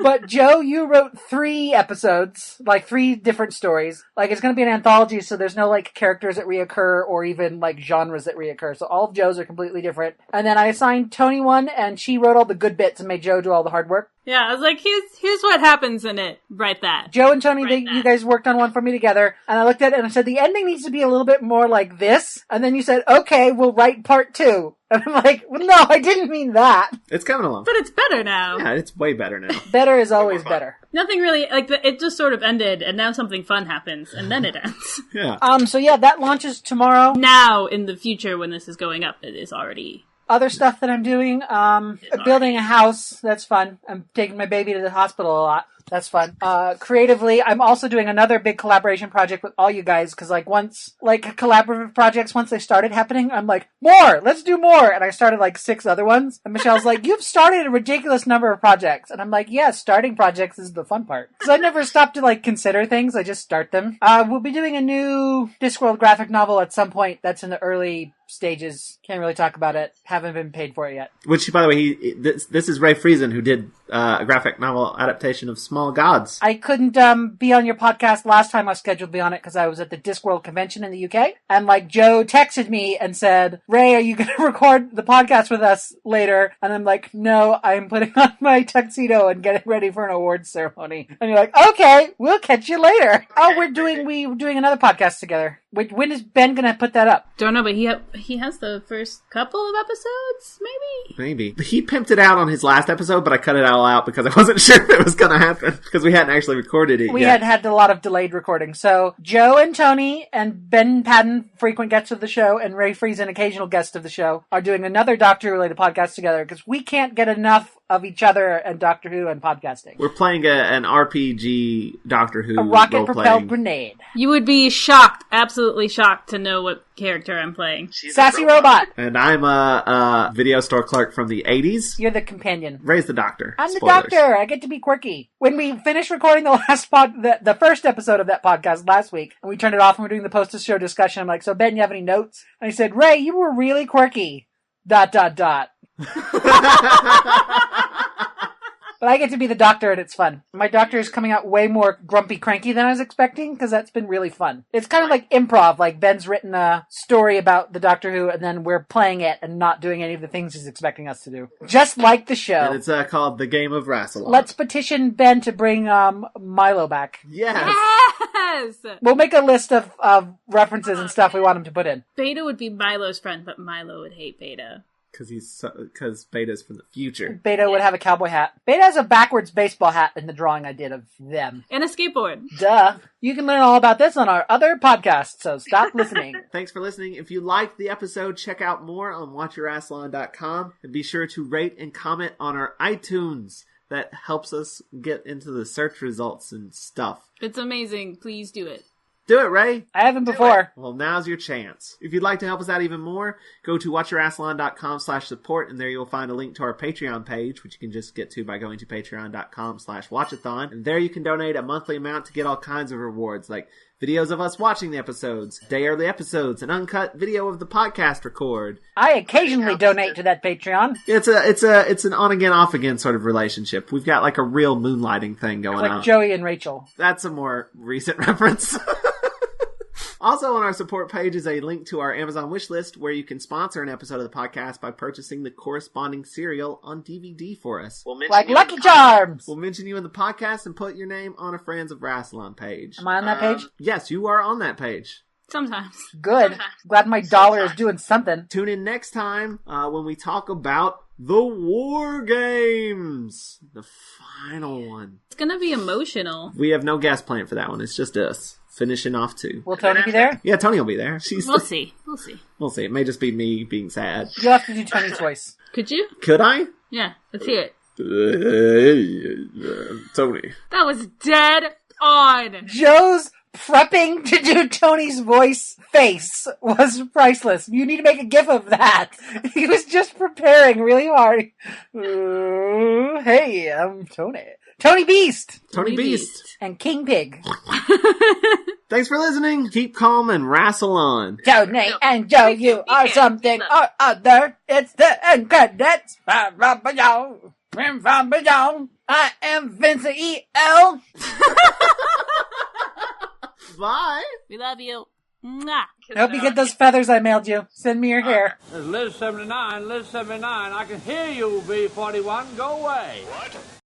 But Joe, you wrote 3 episodes, like 3 different stories. Like, it's going to be an anthology, so there's no like characters that reoccur or even like genres that reoccur. So all of Joe's are completely different. And then I assigned Toni one, and she wrote all the good bits and made Joe do all the hard work. Yeah, I was like, here's what happens in it. Write that. Joe and Toni, you guys worked on one for me together, and I looked at it and I said, the ending needs to be a little bit more like this. And then you said, okay, we'll write part 2. And I'm like, well, no, I didn't mean that. It's coming along. But it's better now. Yeah, it's way better now. Better is always better. Nothing really, like, it just sort of ended, and now something fun happens, and then it ends. Yeah. So yeah, that launches tomorrow. Now, in the future, when this is going up, it is already... Other stuff that I'm doing, building a house. That's fun. I'm taking my baby to the hospital a lot. That's fun. Creatively, I'm also doing another big collaboration project with all you guys, because once collaborative projects, once they started happening, I'm like, more! Let's do more! And I started 6 other ones. And Michelle's like, you've started a ridiculous number of projects. And I'm like, yeah, starting projects is the fun part. Because I never stop to consider things, I just start them. We'll be doing a new Discworld graphic novel at some point. That's in the early stages. Can't really talk about it. Haven't been paid for it yet. Which, by the way, this is Ray Friesen, who did a graphic novel adaptation of Small Gods. I couldn't be on your podcast last time I was scheduled to be on it because I was at the Discworld convention in the UK. And Joe texted me and said, Ray, are you going to record the podcast with us later? And I'm like, no, I'm putting on my tuxedo and getting ready for an awards ceremony. And you're like, okay, we'll catch you later. Oh, we're doing another podcast together. When is Ben going to put that up? Don't know, but he has the first couple of episodes, maybe? Maybe. He pimped it out on his last episode, but I cut it all out because I wasn't sure if it was going to happen because we hadn't actually recorded it yet. We had a lot of delayed recording. So Joe and Toni and Ben Padden, frequent guests of the show, and Ray Friesen, occasional guest of the show, are doing another Doctor-related podcast together because we can't get enough of each other and Doctor Who and podcasting. We're playing an RPG Doctor Who. A rocket-propelled grenade. You would be shocked, absolutely shocked, to know what character I'm playing. Sassy robot. And I'm a video store clerk from the 80s. You're the companion. Ray's the doctor. I'm the doctor. I get to be quirky. When we finished recording the first episode of that podcast last week, and we turned it off and we're doing the post-show discussion, I'm like, so Ben, you have any notes? And he said, Ray, you were really quirky. ... But I get to be the doctor, and it's fun. My doctor is coming out way more grumpy cranky than I was expecting, because that's been really fun. It's kind of like improv, Ben's written a story about the Doctor Who, and then we're playing it and not doing any of the things he's expecting us to do. Just like the show. And it's called The Game of Rassilon. Let's petition Ben to bring Milo back. Yes! Yes! We'll make a list of references and stuff we want him to put in. Beta would be Milo's friend, but Milo would hate Beta. Because Beta's from the future. Beta would have a cowboy hat. Beta has a backwards baseball hat in the drawing I did of them. And a skateboard. Duh. You can learn all about this on our other podcast, so stop listening. Thanks for listening. If you liked the episode, check out more on WatchArasslon.com and be sure to rate and comment on our iTunes. That helps us get into the search results and stuff. It's amazing. Please do it. Do it, Ray. I haven't before. Well, now's your chance. If you'd like to help us out even more, go to watchyourasslon.com/support, and there you'll find a link to our Patreon page, which you can just get to by going to patreon.com/watchathon. And there you can donate a monthly amount to get all kinds of rewards, like videos of us watching the episodes, day early episodes, an uncut video of the podcast record. I occasionally donate to that Patreon. It's an on again, off again sort of relationship. We've got a real moonlighting thing going on. Like Joey and Rachel. That's a more recent reference. Also on our support page is a link to our Amazon wishlist where you can sponsor an episode of the podcast by purchasing the corresponding cereal on DVD for us. Like Lucky Charms! We'll mention you in the podcast and put your name on a Friends of Rassilon page. Am I on that page? Yes, you are on that page. Sometimes. Good. Sometimes. Glad my dollar is doing something. Tune in next time when we talk about the War Games. The final one. It's gonna be emotional. We have no guest plan for that one. It's just us finishing off 2. Will Toni be there? Yeah, Toni will be there. We'll see. We'll see. We'll see. It may just be me being sad. You'll have to do Toni's voice. Could you? Could I? Yeah, let's hear it. Toni. That was dead on. Joe's prepping to do Toni's voice face was priceless. You need to make a gif of that. He was just preparing really hard. Hey, I'm Toni. Toni Beast! Toni Beast. And King Pig. Thanks for listening. Keep calm and wrestle on. Toni and Joe, you are something or other. It's the end credits. I am Vincent E.L. Bye. We love you. Mwah. I hope you get those feathers I mailed you. Send me your hair. There's Liz 79, Liz 79. I can hear you, B41. Go away. What?